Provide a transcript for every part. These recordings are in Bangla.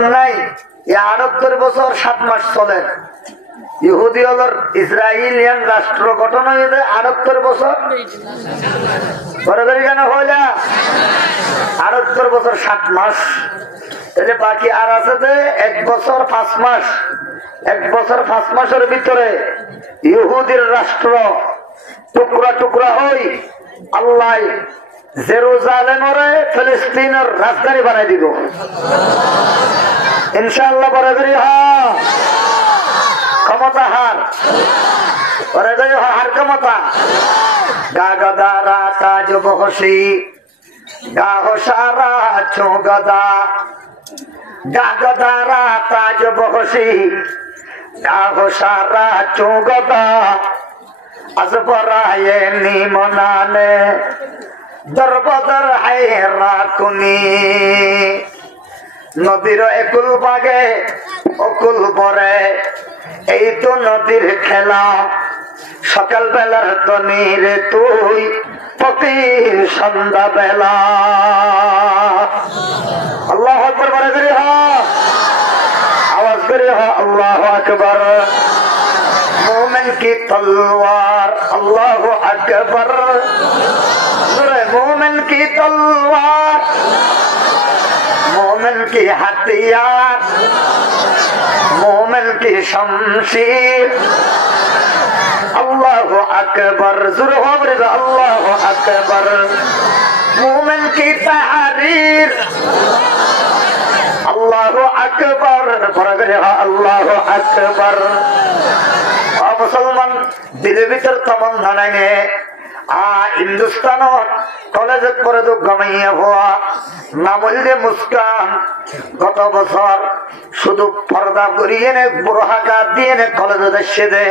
নাই 78 বছর 7 মাস চলে। ইহুদি হল ইসরায়েলিয়ান রাষ্ট্র গঠন হয়েছে 78 বছর। কেন হয়ে যা 78 বছর 7 মাস। তাহলে বাকি আর আছে 1 বছর 5 মাস। 1 বছর 5 মাসের ভিতরে ইহুদির রাষ্ট্র টুকরা টুকরা হই আল্লাহ জেরুজালেমরে ফিলিস্তিনের রাজধানী বানাই দিব ইনশাআল্লাহ। বরাবরই ক্ষমতা হার হার ক্ষমতা গাগদারা তাজ বহসি গাহ সারা চৌগদা গাগদারা তাজ বহসি গাহ সারা চৌগদা আজবরায়ে নিমনানে দরবদর হায়রা কুনি। নদীর একুল বাগে অকুল পরে এই তো নদীর খেলা। সকাল বেলার তনির তুই ফকির সন্ধ্যা বেলা। আল্লাহু আকবার বলে করি আওয়াজ করি আল্লাহু আকবার। मोमिन की तलवार अल्लाहु अकबर। मोमिन की तलवार मोमिन की हथियार मोमिन की शमशीर अल्लाहु अकबर। अल्लाहु अकबर। मोमिन की तहरीर अल्लाहु अकबर। अल्लाहु अकबर। मुसलमान दिलेर भीतर तमन्ना नाइने हिंदुस्तान कलेज पड़े तो गमाइया हुआ नामल्ले मुस्कान गत बছর शुधु पर्दा करिए ने बुरहाका दिए ने कलेज देशे दे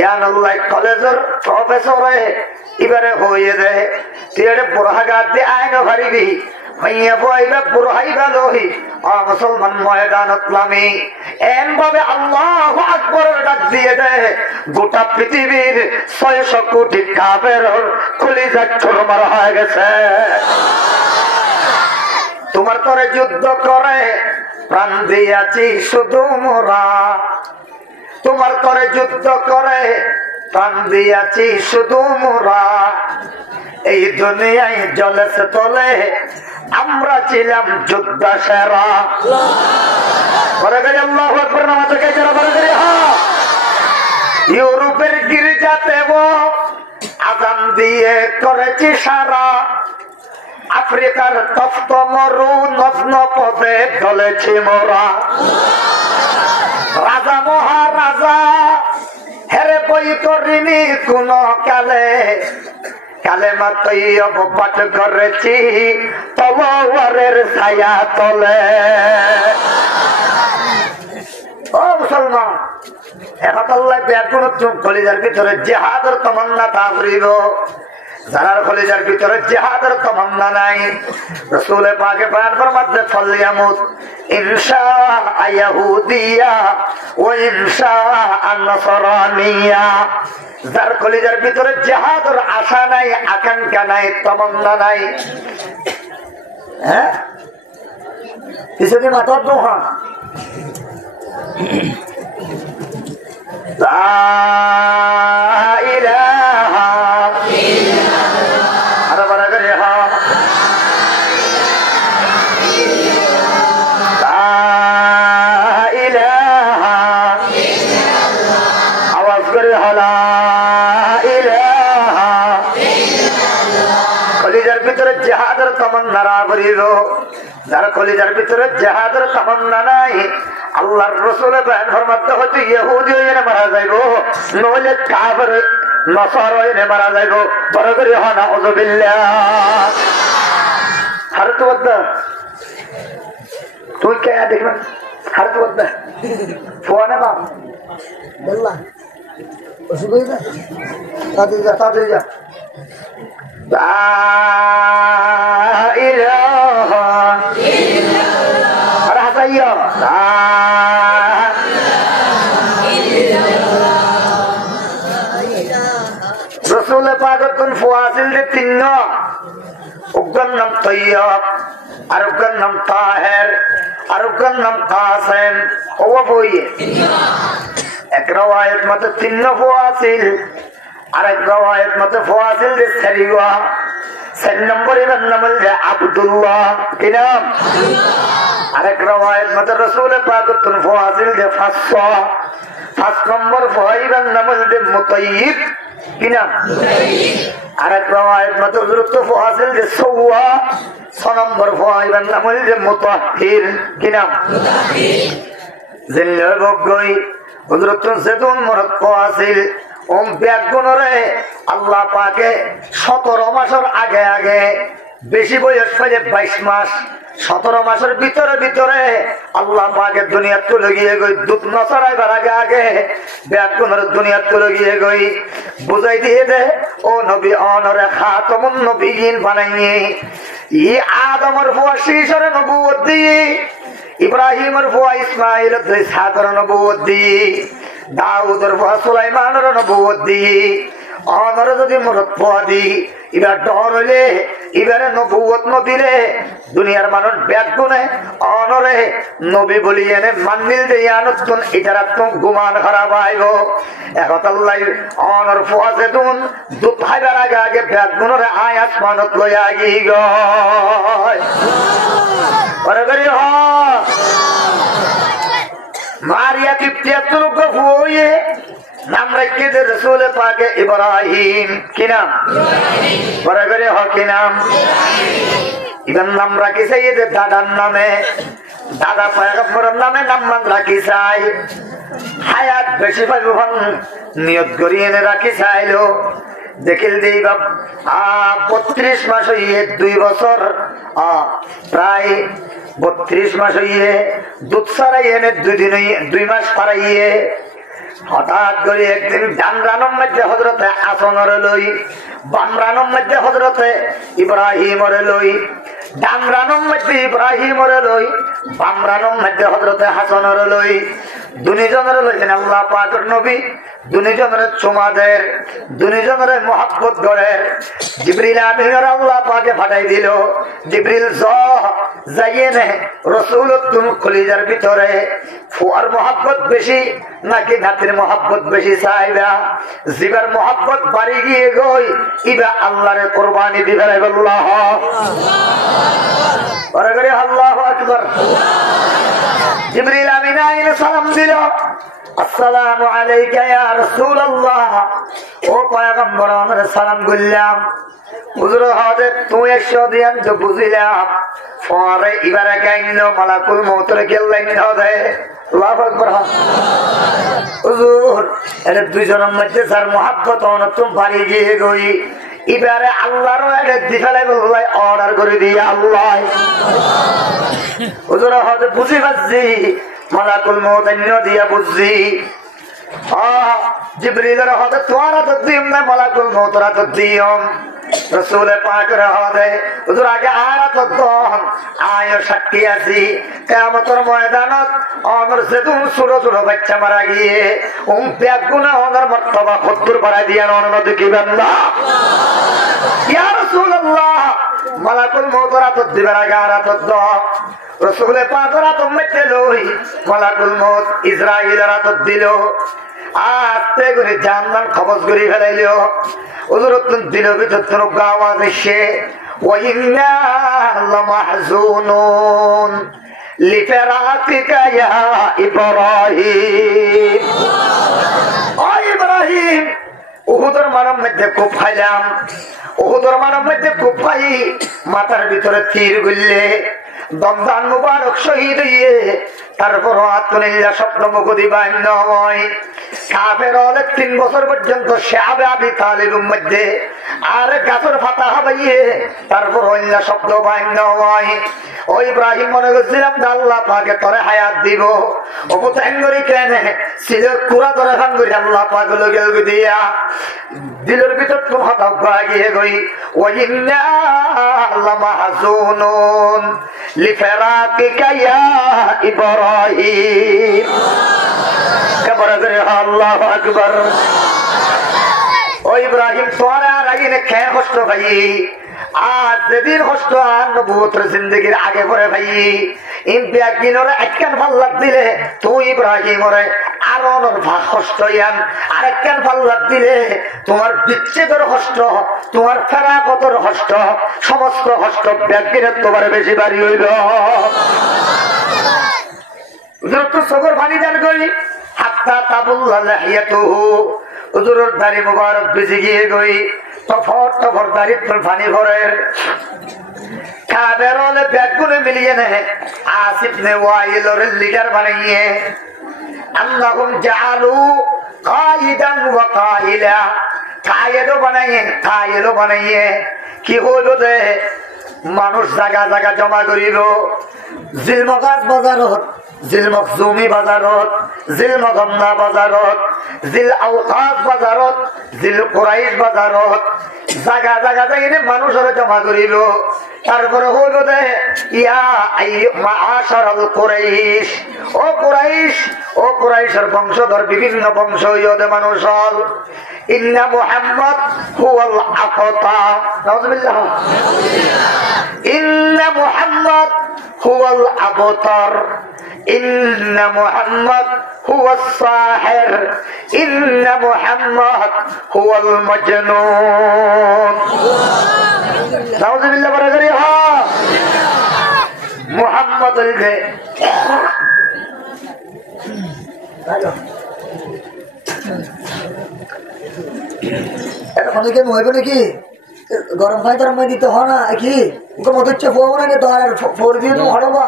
यानुल्लाह कलेजर प्रोफेसर इबारे होइए दे तेरे बुरहाका दे आइनो भारीबी भैया बोइबा बुरहाइबा लोही मुसलमान मयदान इस्लामी एन भावे अल्लाहु আকবার ডাক দিয়ে দেয় গোটা পৃথিবীর 600 কোটি কাফের কলিজা চুরমার হয়ে গেছে। তোমার তরে যুদ্ধ করে প্রাণ দিয়াছি শুধু মোরা। তোমার তরে যুদ্ধ করে প্রাণ দিয়াছি শুধু মোরা। এই দুনিয়ায় জলেছে তলে আমরা ছিলাম যোদ্ধা সেরা। ইউরোপের গির্জাতে আজান দিয়ে করেছি সারা। আফ্রিকার তপ্ত মরু নগ্ন পথে চলেছি মোরা। রাজা মহারাজা হেরে বই করিনি কোন কালে কালেমা তৈয়ব পাঠ করেছি তলোয়ারের ছায়া তলে। ও মুসলমান একতাল্লাহ বেগুন চুপ কলিজার ভিতরে জিহাদের তমন্না তা করিব। যারার কলিজার ভিতরে জিহাদের তমন্না নাই রাসূল পাকে বয়ান ফরমাতে ফলিয়ামুত ইনশা ইয়াহুদিয়া ওয়া ইনশা আন-নাসরানিয়া। যার কলিজার ভিতরে জিহাদের আশা নাই আকাঙ্ক্ষা নাই তমন্না নাই হ্যাঁ কিছুদিন মাথার দোহা লা ইলাহা ইল্লাল্লাহ। আরে বড় করে লা ইলাহা ইল্লাল্লাহ। আওয়াজ করে লা ইলাহা ইল্লাল্লাহ। কলিজার ভিতরে জিহাদের তমন্না রাবরিল। যার কলিজার ভিতরে জিহাদের তমন্না নাই আল্লাহর রাসূল বয়ান ফরমাতে হচ্ছে ইহুদি হয়ে মারা যাইবো নইলে কাফের নসার হয়ে মারা যাইবো। বড় করে হনা আউযুবিল্লাহ। আর তো বদ্দা তুই কে দেখবেন আর তো বদ্দা ফোনে বাপ বললা ওষুধ হইবে তাড়াতাড়ি যা লা ইলাহা ইল্লাল্লাহ। আর হাসাইয়া লা রাসূল পাকের কোন ফুয়াসিল দে তিন উগ্র নাম তৈয়ব আর উগ্র নাম তাহের আরেকটার নাম কাসেম। ও বই এক রওয়ায়াত মতে 3 নফাসিল, আরেক রওয়ায়াত মতে ফাসিল যে সারিওয়া। 4 নম্বর এর নাম হলো আব্দুল্লাহ। কি নাম? আরেক রওয়ায়াত মতে রাসূল পাক তুন ফাসিল যে ফাসসা। 5 নম্বর ফাইবার নাম হলো মুতাইয়িব। কি নাম? মুতাইয়িব। আরেক রওয়ায়াত মতে হযরত ফাসিল যে সাওয়া। 6 নম্বর ফাইবার নাম হলো মুতাহহির। কি নাম? মুতাহহির। জিল্লার বগই হযরত সাইদুল মুরাদ ফাসিল ব্যাগুনরে আল্লাহ পাকে 17 মাসের আগে আগে, বেশি বয়স পাইলে 22 মাস, 17 মাসের ভিতরে ভিতরে আল্লাহ পাকে দুনিয়া তুলে গিয়ে গই দুধ নচড়াইবার আগে আগে ব্যাগুনের দুনিয়া তুলে গিয়ে গই বুঝাই দিয়ে দে ও নবী অনরে খাতামুন নবিয়িন বানাইয়ে ই আদমের ফুয়া শীষরে নবুয়ত দিয়ে, ইব্রাহিমের ফুয়া ইসমাইলের ইসহাকের নবুয়ত দিয়ে, দাউদের ফুয়া সুলাইমানের নবুয়ত দিয়ে, অনরে যদি মুরত ফুয়া দি এবার ডর হইলে এবারে নবুয়ত নদিলে দুনিয়ার মানুষ ব্যাগুনে অনরে নবী বলি এনে মান্নিল দিয়ে আনুন এটার গুমান খারাপ আইব। এখন আল্লাহ অনর ফুয়া যেতুন দুধ খাইবার আগে আগে ব্যাগুনের আয় আসমানত লইয়া গি গয় মারিয়া কিপ্তিয়া তুলুক ফুয়ে নাম রেখে দে রসুল পাকে ইব্রাহিম। কি নাম? বড় করে হ কি নাম? ইবার নাম রাখি চাই এদের দাদার নামে, দাদা পয়গম্বরের নামে নাম রাখি চাই। হায়াত বেশি পাইব নিয়ত করি এনে রাখি চাইলো। দেখিল দিই বাপ 32 মাস হইয়ে 2 বছর, প্রায় 32 মাস হইয়ে দুধ ছাড়াই এনে 2 মাস পাড়াইয়ে হঠাৎ করে একদিন ডান রানম মধ্যে হজরতে আসনরে লই, বাম রানম মধ্যে হজরতে ইব্রাহিমরে লই, ডান রানম মধ্যে ইব্রাহিমরে লই, বাম রানম মধ্যে হজরতে হাসনরে লই। দুজনের লইছেন আল্লাহ পাকের নবী, দুজনের চুমাদের, দুজনের মহব্বত গড়ের। জিবরিল আমিনের আল্লাহ পাকে ফাটাই দিল, জিবরিল যাইয়ে নে রসুল তুম খলিজার ভিতরে ফুয়ার মহব্বত বেশি নাকি নাতির মহব্বত বেশি চাইবা? জিবার মহব্বত বাড়ি গিয়ে গই ইবা আল্লাহরে কোরবানি দিবে। আল্লাহ আল্লাহু আকবার। জিবরিল আমিন আইনে সালাম দিল, আসসালামু আলাইকা ইয়া রাসূলুল্লাহ। ও পয়গম্বর আমরা সালাম করলাম। হুজুর হাতে তুই 100 দিয়ান তো বুঝিলাম, পরে এবারে কাইনো মালাকুল মউতের গেলেন হবে। আল্লাহু আকবার। হুজুর এর দুইজনের মধ্যে যার মহব্বত অনতুম বাড়ি গিয়ে গই এবারে আল্লাহর আগে দিফালে বললাই অর্ডার করে দিয়ে আল্লাহ হুজুর হাতে বুঝি পাচ্ছি মালাকুল মউত দিয়া বুঝছি। জিবরিলের হাতে তোমার হাতে দিম না, মালাকুল মউতের হাতে দিম। রসুল পাকের হাতে হুজুর আগে আর আয় সাক্ষী আছি কিয়ামতের ময়দানত আমার সেতুন ছোট ছোট বাচ্চা মারা গিয়ে ব্যাগুনা ওনার মর্তবা 70 বাড়াই দিয়ে অন্য দেখিবেন না। ইয়া রাসূলুল্লাহ মালাকুল মউতের হাতে দিবার আগে আর হাতে রসুল পাকের হাতে মেতে লই মালাকুল মউত ইসরাইলের হাতে দিল। আস্তে করে জান্নাত কবজ করে ফেলাইলো। হুজুর দিনের ভিতর তোর আওয়াজ এসে ওয়াইন্না লামাহজুনুন লিফিরাকিকা ইয়া ইব্রাহিম। ও ইব্রাহিম উহুদের মারার মধ্যে খুব খাইলাম, উহুদের মারার মধ্যে খুব খাই, মাথার ভিতরে তীর গুললে দমদান মুবারক শহীদ হইয়ে তারপর আত্মনিল্লা স্বপ্ন মুখদি বান্য হয়। কাফের অনেক 3 বছর পর্যন্ত শাবে আবি তালিবের মধ্যে আর গাছের ফাতা হাবাইয়ে তারপর অন্য শব্দ বান্য হয়। ও ইব্রাহিম মনে করছিলাম আল্লাহ পাকে তোরে হায়াত দিব, অবু ট্যাঙ্গরি কেন ছিল কুড়া তোরে ভাঙ্গুরি আল্লাহ পাক লগে দিয়া দিলের ভিতর তো হঠাৎ গিয়ে গই ওয়াইন্না লামাহজুনুন লিফিরাকিকা ইয়া ইব্রাহিম। কবর করে আল্লাহু আকবার। ও ইব্রাহিম তোরা আর আগে খেয়ে কষ্ট ভাই, আজ যেদিন কষ্ট আর নবুয়তের জিন্দেগির আগে পরে ভাই ব্যাগিনরে একখান পাল্লাত দিলে তুই ইব্রাহিমরে আরনের কষ্ট ইয়ান, আরেকখান পাল্লাত দিলে তোমার বিচ্ছেদের কষ্ট, তোমার ফেরাকতর কষ্ট, সমস্ত কষ্ট ব্যাগিনের তোমার বেশি বাড়ি হইল। চোখের পানি দান করি হাত্তা তাবুল্লাহ লাহিয়াতুহু, হুজুরের দাড়ি মুবারক ভিজে গিয়ে গই তফর তফর দাড়ির পানি ভরের কাবেরলে ব্যাগগুলো মিলিয়ে নেয় আসিফ নে ওয়াইলর লিডার বানিয়ে আল্লাহুম জাআলু কায়িদান ওয়া কাইলা, কায়েদও বানাইয়ে কি হইল দে মানুষ জায়গা জায়গা জমা করিল, জিলমগাজ বাজারত, জিল মখজুমি বাজারত, জিল মগন্না বাজারত, জিল আওকাজ বাজারত, জিল কুরাইশ বাজারত জায়গা জায়গা যাইনে মানুষের জমা করিল। তারপরে হইল দে ইয়া মাআশারাল কুরাইশ, ও কুরাইশ, ও কুরাইশের বংশধর বিভিন্ন বংশ ইয়দে মানুষ হল। ইন্না মুহাম্মদ হুয়াল আফতা, নাউযুবিল্লাহ। ইন্না মুহাম্মদ হুয়াল আবতার, ইন্না মুহাম্মদ হুয়াস সাহির, ইন্না মুহাম্মদ হুয়াল মাজনুন। নাউযুবিল্লাহ বলে করি হ্যাঁ মুহাম্মদ হইছে অনেকে মহিব নাকি গরম পানি টরম দিতে হয় না কি ওকে মত হচ্ছে ফোর নাকি তো আর ফোর দিয়ে তুমি হড়বা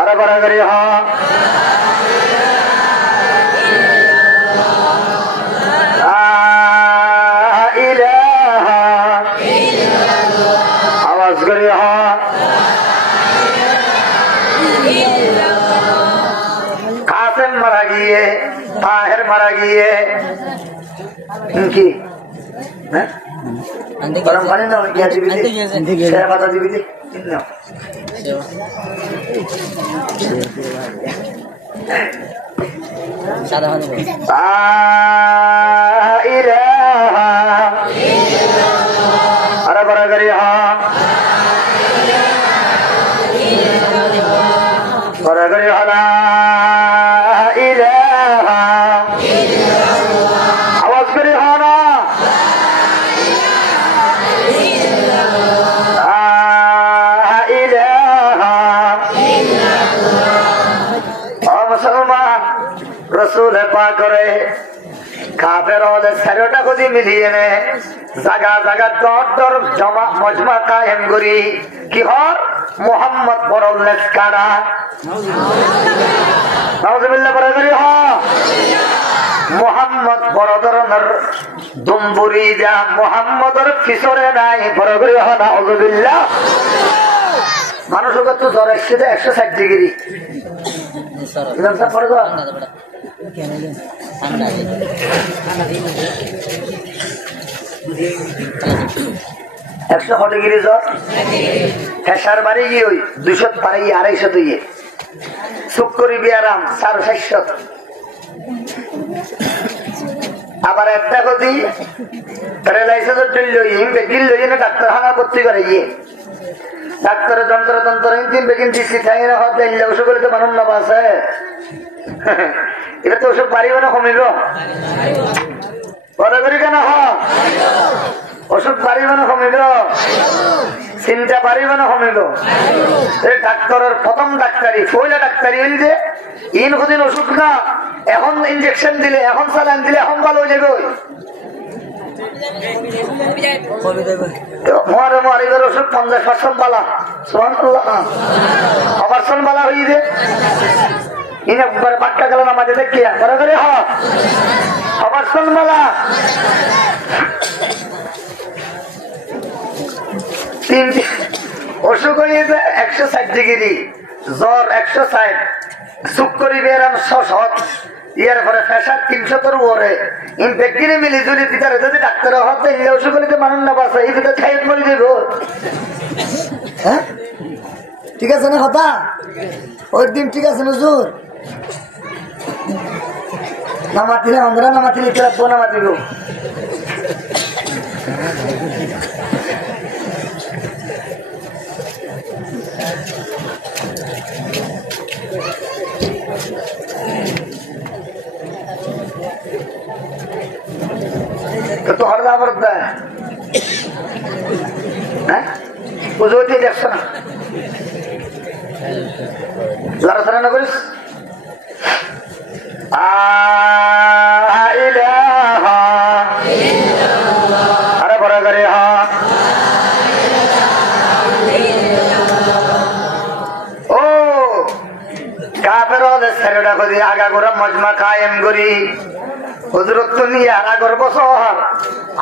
আরে বড় করি হ্যাঁ আওয়াজ করি হ্যাঁ কাসেম মারা গিয়ে তাহের মারা গিয়ে কি গরম পানি না দিবি পাতা দিবি না সাদা আরে বড় করি হ্যাঁ বড় করি হলা আওয়াজ করি হনা মুসলমান রসুল পাকরে কাফের হলে চারোটা খুঁজি মিলিয়ে নে জাগা জাগা দর দর জমা মজমা কায়েম করি কি হর মোহাম্মদ পরলেস কারা নাউযুবিল্লাহ পরে করি হ মোহাম্মদ বড় ধরনের দুম্বুরি যা মোহাম্মদের পিছনে নাই বড় করি হ নাউযুবিল্লাহ। মানুষের তো জ্বর এসছে 160 ডিগ্রি পরে একশো ডিগ্রি জ্বর ফেসার বাড়ি গিয়ে ওই 200 পারে গিয়ে 250 দিয়ে চুপ করি বিয়ারাম 400। আবার একটা গতি প্যারালাইসিসের জন্য বেগিল লইয়ে না ডাক্তারখানা ভর্তি করে গিয়ে ডাক্তারের যন্ত্র ইঞ্জিন বেগিন দিচ্ছি থাই না হতে ওষুধ করলে তো মানুষ নাম আছে এটা তো ওষুধ পারিব না কমিব বড় করি কেন ওষুধ পারিব না কমিব চিন্তা পারিব না কমিব ডাক্তারের প্রথম ডাক্তারি পয়লা ডাক্তারি হইল যে ইন কদিন ওষুধ না এখন ইঞ্জেকশন দিলে এখন চালান দিলে এখন ভালো হয়ে যাবে মারিবার ওষুধ 50% বালা অপারেশন বালা হয়ে যে বাট্টা গেল না মাঝে দেখিয়া করে করে অপারেশন বালা অসুখ হয়েছে 160 ডিগ্রি জ্বর 160 চুপ করি বেরাম 600 ইয়ার পরে ফেসার 300 উপরে ইনফেক্টিনে মিলিজুলি ভিতরে যদি ডাক্তার হতে ওষুধগুলিতে মানুষ না বাঁচে এই ভিতরে খাই মরে যাব। হ্যাঁ ঠিক আছে না কথা ওই দিন ঠিক আছে হুজুর নামাতিলে আমরা নামাতিলে রাখবো নামাতিল তো হরদা বরদা হ্যাঁ বুঝতে দেখছো না লড়াচড়া না করিস আরে বড় করে ও কাপের ছেড়েটা করি আগা করে মজমা কায়েম করি হজরত তো নিয়ে আগর বছর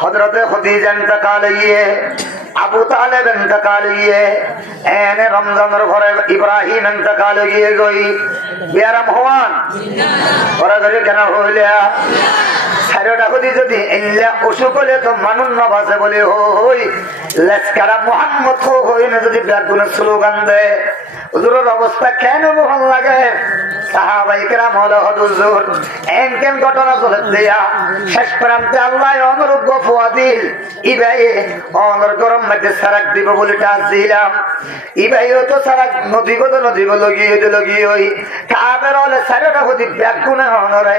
হজরতে খদিজা ইন্তকাল হইয়ে আবু তালেব ইন্তকাল হইয়ে এনে রমজানের ঘরে ইব্রাহিম ইন্তকাল হইয়ে গই বিয়ারাম হওয়ান ওরা ধরে কেন হইলে ছাড়টা কদি যদি এলে অসুখ হলে তো মানুষ না বাঁচে বলে হই লেসকারা মোহাম্মদ হই না যদি ব্যাগুনের স্লোগান দেয় হুজুরের অবস্থা কেন ভাল লাগে সাহাবাই কেরাম হলো হুজুর এনকেন ঘটনা চলে দিয়া শেষ প্রান্তে আল্লাহ অনুরোগ্য ফুয়া দিল ইবাই অনর গরম মধ্যে সারাক দিব বলে টাচ দিলাম ইবাইও তো সারাক নদীব লগিয়ে ওই কাবের হলে সারাটা হদি ব্যাগুনে অনরে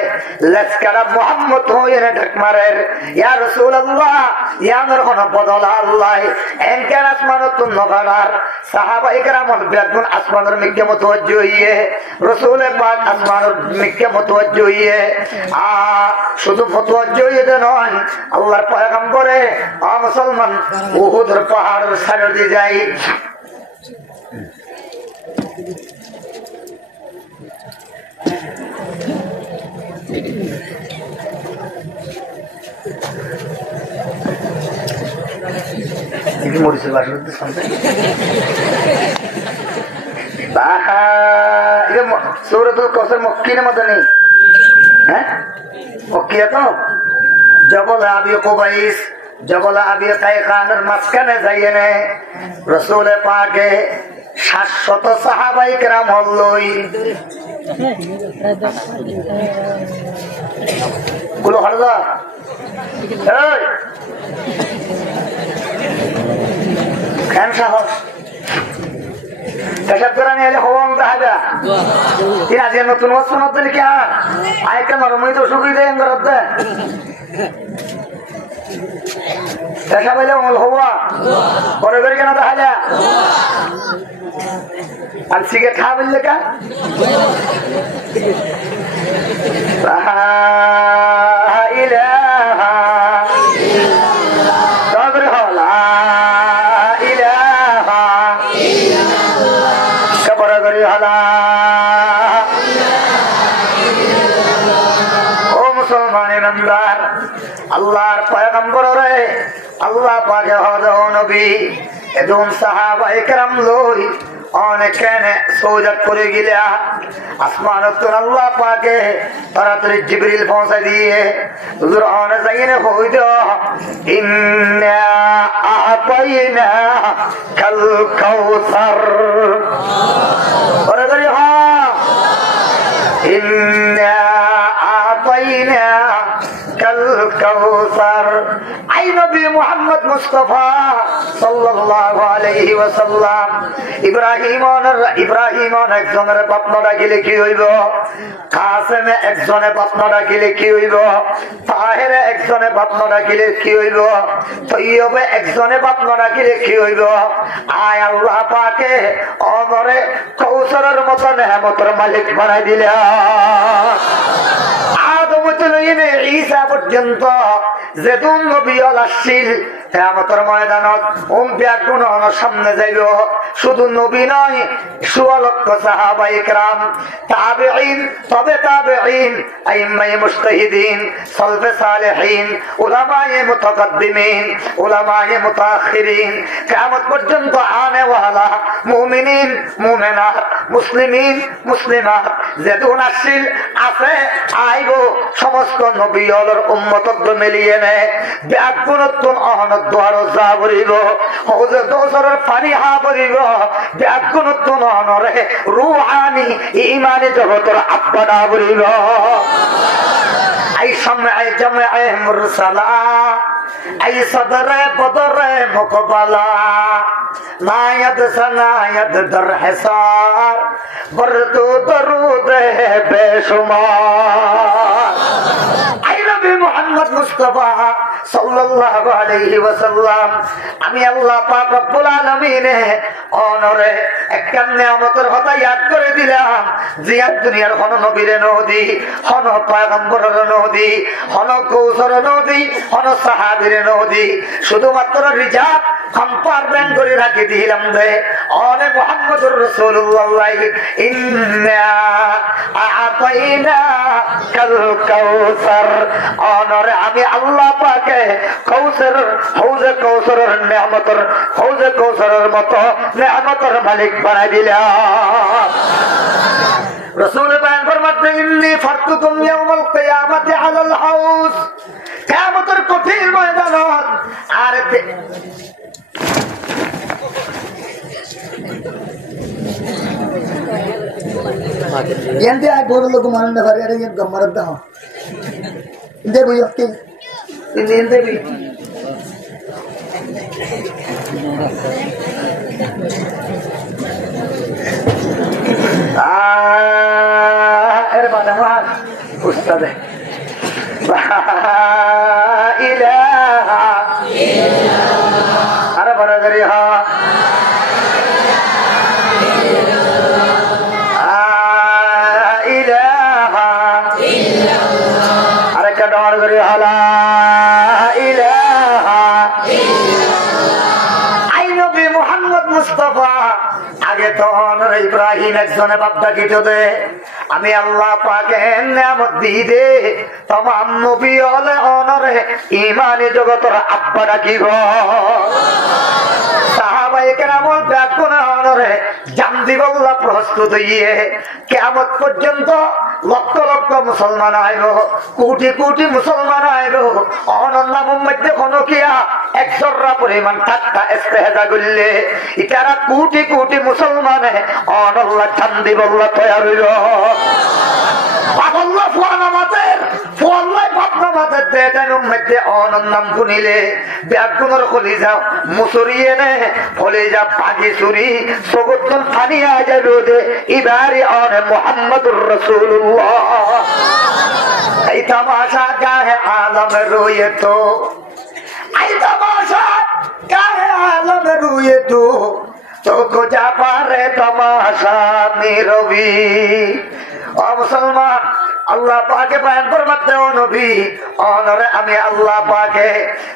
লেসকারা মোহাম্মদ হয়ে ঢাক মারের ইয়া রাসূলুল্লাহ ইয়ানর কোন বদলা আল্লাহ এনকেন আসমানত নগরার সাহাবাই কেরাম ব্যাগুন আসমানের মিকে মুতওয়াজ্জিহ হইয়ে রাসূল পাক আসমানের মিকে মুতওয়াজ্জিহ হইয়ে শুধু মুতওয়াজ্জিহ হইয়ে নয় আল্লাহর পয়গম্বরে মুসলমান উহুদের পাহাড়ের সাইডে দিয়ে যাই মরিচের বাসা সৌরতুল কসের মক্কিনের মতো নেই হ্যাঁ মক্কিয়া তো জবল আবি কুবাইস জবল আবি কায়কানের মাঝখানে যাইয়ে নে রাসূল পাকে 700 সাহাবাই কেরাম হল্লই গুলো হরদা খান সাহস নতুন কি আরেকটা নরমই তো সুবিধা দেখা পাইলে অমল হওয়া পরে করে কেন দেখা যায় আর সিগারেট খাওয়া বললে কা আল্লাহর পয়গম্বর রে আল্লাহ পাকে হদ নবী এদম সাহাবায়ে কেরাম লই অনেকখানে সৌজাত করে গিলা আসমানত আল্লাহ পাকে তাড়াতাড়ি জিবরিল পৌঁছে দিয়ে হুজুর অনে যাইনে কই দাও ইন্না আতাইনা কাল কাউসার ওরে করি হ্যাঁ ইন্না আতাইনা কাল কাউসার আই নবী মুহাম্মদ মুস্তাফা সাল্লাল্লাহু আলাইহি ওয়াসাল্লাম ইব্রাহিম একজনের পত্ন ডাকিলে কি হইব কাসেম একজনে পত্ন ডাকিলে কি হইব তাহের একজনে পত্ন ডাকিলে কি হইব তৈয়বে একজনে পত্ন ডাকিলে কি হইব আয় আল্লাহ পাকে অনরে কৌসরের মতো নেয়ামতের মালিক বানাই দিলে আদম থেকে ঈসা পর্যন্ত যেতুন নবী আসছিল কিয়ামতের ময়দানত ব্যাগুণ সামনে যাইব। শুধু নবী নয়, 16 লক্ষ সাহাবায়ে কেরাম, তাবেঈন, তবে তাবেঈন, আইম্মায়ে মুজতাহিদিন, সালফে সালেহিন, উলামায়ে মুতাকাদ্দিমিন, উলামায়ে মুতাআখিরিন, কিয়ামত পর্যন্ত আনে ওয়ালা মুমিনিন, মুমিনাত, মুসলিমিন, মুসলিমাত যেদুন আসিল আছে আইব, সমস্ত নবী হলর উম্মতত্ব মিলিয়ে নে ব্যাগুণত্বন অহনত দ্বারো যা বলিব, হৌজে দোসরের পানি হা বলিব, ব্যাগুণত্বন অহনরে রুহানি ইমানি জগতর আব্বাদা বলিব। আই সময় জমে মুরসালা, আই সদরে বদরে মুকবালা, নায়াদ সনায়াদ দর হেসার, বরদু দরুদ বেশুমার। আই নবী মুহাম্মদ মুস্তাফা সাল্লাল্লাহু আলাইহি ওয়াসাল্লাম, আমি আল্লাহ পাক রব্বুল আলামিন অনরে একটা নিয়ামতের কথা ইয়াদ করে দিলাম। জিয়া দুনিয়ার কোন নবীরে নদী, কোন পয়গম্বরের নদী, কোন কৌশর নদী, কোন সাহাবীরে নদী, শুধুমাত্র রিজার্ভ কম্পার্টমেন্ট করে রাখি দিলাম রে অনে মুহাম্মদুর রাসূলুল্লাহ। ইন্না আ'তাইনা কাল কাউসার, অনরে আমি আল্লাহ পাকে কৌসর, হৌজে কৌসরের নিয়ামতের, হৌজে কৌসরের মতো নিয়ামতের মালিক বানাই দিলাম। রাসূল বয়ান ফরমাতে ইন্নী ফারতুকুম ইয়াউমাল কিয়ামাতি আলাল হাউজ, কিয়ামতের কঠিন ময়দানত আর এনতে আই বড় লোক মানতে পারে আরে এর গম্মার দাও দে বই ওকে ইন দে বই এর বাদামাত উস্তাদে লা ইলাহা ইল্লাল্লাহ, আরে বড় করি হা ইলাহা ইল্লাল্লাহ, আরে কডর করি হালা ইলাহা ইল্লাল্লাহ। আই নবী মুহাম্মদ মুস্তাফা আগে তো অনরে ইব্রাহিম একজনে বাপদা কিছু দে, আমি আল্লাহ পাকে নিয়ামত দি দে তমাম নবী হলে অনরে ইমানি জগতর আব্বা ডাকিব। সাহাবায়ে কেরামল ব্যাকুনা অনরে জান দিবল্লা প্রস্তুত হইয়ে কিয়ামত পর্যন্ত লক্ষ লক্ষ মুসলমান আইব, কোটি কোটি মুসলমান আইব। অনন্নাম মধ্যে কোনো কিয়া এক জর্রা পরিমাণ ঠাট্টা ইস্তেহজা করলে ইতারা কোটি কোটি মুসলমানে অনল্লা জান দিবল্লা তৈরি হইল। পাগল্লা ফুয়ানা মাতের ফুয়াল্লাই ভাবনা মাতের দেখানোর মধ্যে অনন্নাম শুনিলে ব্যাগুনের কলিজা মুসুরিয়ে নে কলিজা পাগি চুরি সগতন পানি আ যাবে ওদের ইবারি অনে মুহাম্মদুর রাসূলুল্লাহ। এই তামাশা গায়ে আলম রোয়ে তো, এই তামাশা গায়ে আলম রোয়ে তো को जा पारे तमाशा नीरवी। ओ मुसलमान আল্লাহ পাকে বয়ান ফরমাতে ও নবী অনরে আমি আল্লাহ পাকে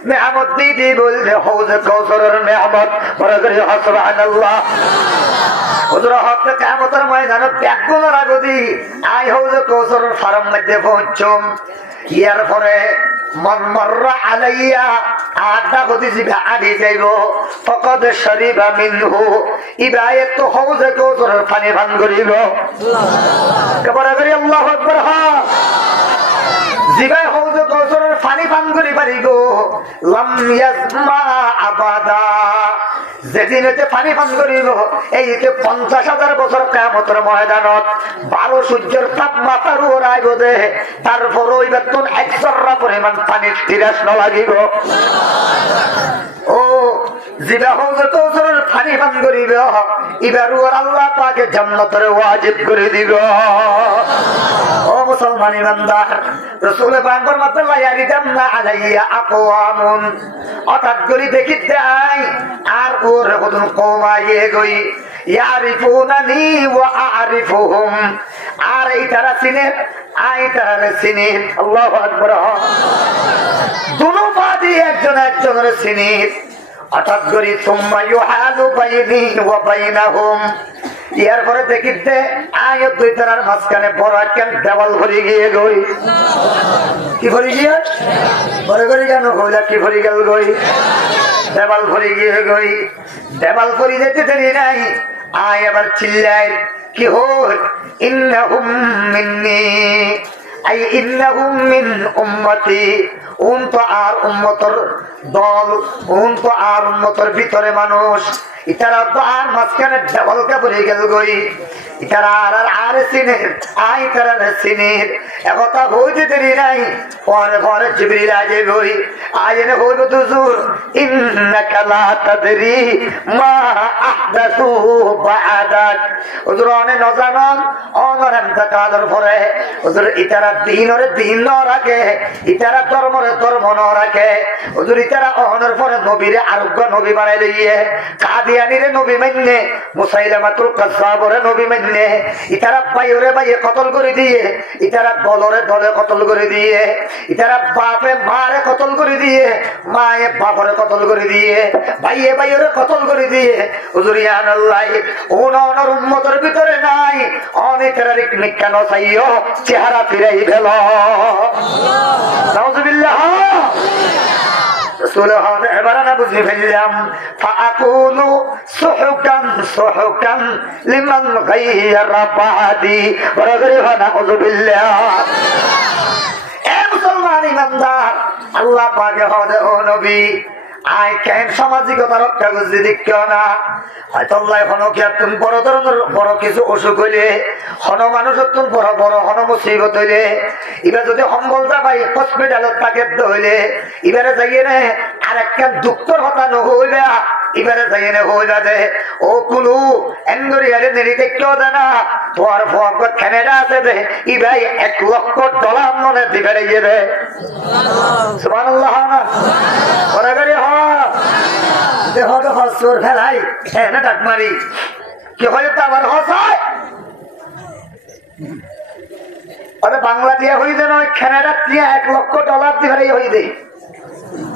নিয়ামত দিদি বলতে হৌজে কৌসরের নিয়ামত বড় করে সুবহানাল্লাহ। হুজুর হক কিয়ামতের ময়দানে ব্যাগুনের আগদি আই হৌজে কৌসরের ফার্ম মধ্যে পৌঁছম। ইয়ার পরে মন মররা আলাইয়া আড্ডা গদি জিভে আডি যাইব ফকদ শরীবা মিনহু ইবায়াত তো হৌজে কৌসরের পানি পান করিব। কবরে করি আল্লাহু আকবার। জিবাই হৌজে কৌসরের পানি পান করি পারিব লাম ইয়াজমা আবাদা। যেদিন এতে পানি পান করিব এইতে 50,000 বছর কিয়ামতের ময়দানত 12 সূর্যের তাপমাত্রার ওরাইব দে তারপর ওই বেতন 1 জর্রা পরিমাণ পানির তিরাস ন লাগিব। ও জিবা হৌজে কৌসরের পানি পান করিব এবার ওর আল্লাহ পাকে জান্নাতের ওয়াজিব করে দিব। ও মুসলমান ইমানদার রাসূল পাক ফরমাতে লা ইয়ারিদান্না আলাইয়া আকওয়ামুন হঠাৎ করে দেখিতে আই আর ওর কতন কওম আইয়ে গই ইয়ারিফুনানি ওয়া আরিফুহুম আর এই তারা চিনে আই তারা চিনে। আল্লাহু আকবার। দুনো বাদি আমি একজন একজনের চিনির হঠাৎ করি তোমরা ইউহালু বাইনি ওয়া বাইনাহুম এরপরে দেখিতে আয়াত দুই তারার মাঝখানে বড় একটা দেওয়াল ভরে গিয়ে গই কি ভরে গিয়ে বড় করে কেন কইলা কি ভরে গেল গই দেওয়াল ভরে গিয়ে গই দেওয়াল ভরে যেতে দেরি নাই আয় আবার চিল্লায় কি হল ইন্নাহুম মিন্নি আই ইন্নাহুম মিন উম্মতি উন তো আর উম্মতর দল উন তো আর উম্মতর ভিতরে মানুষ ইতারা তো আর মাঝখানে দেওয়ালকে ভরে গেল গই ইতারা আর সিনের আই তারা সিনের একথা হইতে দেরি নাই পরে পরে জিবরিল আগে গই আইনে হইব হুজুর ইন্নাকা লা তাদরি মা আহদাসু বা'দাক হুজুর অনে নজানান অনর ইন্তেকালের পরে হুজুর ইতারা দিনরে দিন ন রাখে ইতারা ধর্মরে ধর্ম ন রাখে হুজুর ইতারা অনর পরে নবীরে আরোগ্য নবী বানাই লইয়ে কাদিয়ানিরে নবী মাননে মুসাইলামাতুল কাজ্জাবরে নবী মাননে ইতারা বাইরে বাইরে কতল করে দিয়ে ইতারা দলরে দলে কতল করে দিয়ে ইতারা বাপে মারে কতল করে দিয়ে মায়ে বাপরে কতল করে দিয়ে ভাইয়ে ভাইরে কতল করে দিয়ে হুজুর ইয়ানাল্লাহ ওনর উম্মতের ভিতরে নাই অনেকের কেন চাইও চেহারা ফিরাই ফেল নাউজুবিল্লাহ সুলহান এবারে না বুঝি ফেললাম ফাকুলু সুহুকান সুহুকান লিমান গায়রা বাদি বরাবরি হয় নাউজুবিল্লাহ এ মুসলমান ইমানদার আল্লাহ পাকে হদে ও নবী আই কেন সামাজিকতা রক্ষা করছি দেখিও না হয়তো হন কি তুমি বড় ধরনের বড় কিছু অসুখ হইলে হন মানুষ বড় বড় হন মুসিবত হইলে এবার যদি সম্বল যাবাই হসপিটালত তাকে হইলে এবারে যাইয়ে নে আর একটা দুঃখর হতা নহইবা এবারে যাইয়ে নে হইবা দে ও কুলু এঙ্গরিয়ারে নেড়িতে কেউ দে না তোমার ফোয়ার ক্যানাডা আছে দে ইবাই $1,00,000 মনে দিবে দে সুবহানাল্লাহ না ওরা করে দেহ দেহ চোর ফেলাই হ্যাঁ না ডাক মারি কি হয়ে তো আবার হসায় বাংলা দিয়া হই দে নয় ক্যানাডা দিয়ে $1,00,000 দিবে হই দে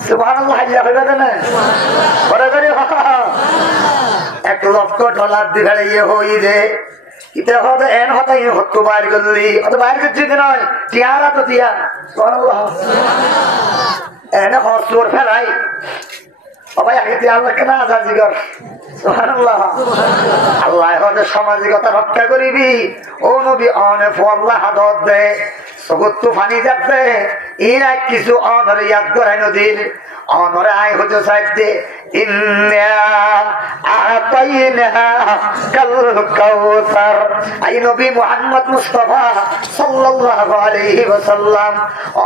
সুবহানাল্লাহ হইবে দে না ওরা করে $1,00,000 দিবে হই দে ইতে হবে এন হতাই হতো বাইর করলি অত বাইর করছি নয় টিয়ারা তো টিয়া সুবহানাল্লাহ এনে হসুর ফেলাই সবাই আগে আল্লাহ কেন আজাজি কর সুবহানাল্লাহ আল্লাহ হতে সামাজিকতা রক্ষা করিবি ও নবী অনে ফল্লাহ হাদত দে সবুত তুফানি যাবে ইরা কিছু অনরে ইয়াদ করাই নদীর অনরে আয় হতে চাইতে ইন্না আতাইনা কাল কাউসার আই নবী মুহাম্মদ মুস্তাফা সাল্লাল্লাহু আলাইহি ওয়াসাল্লাম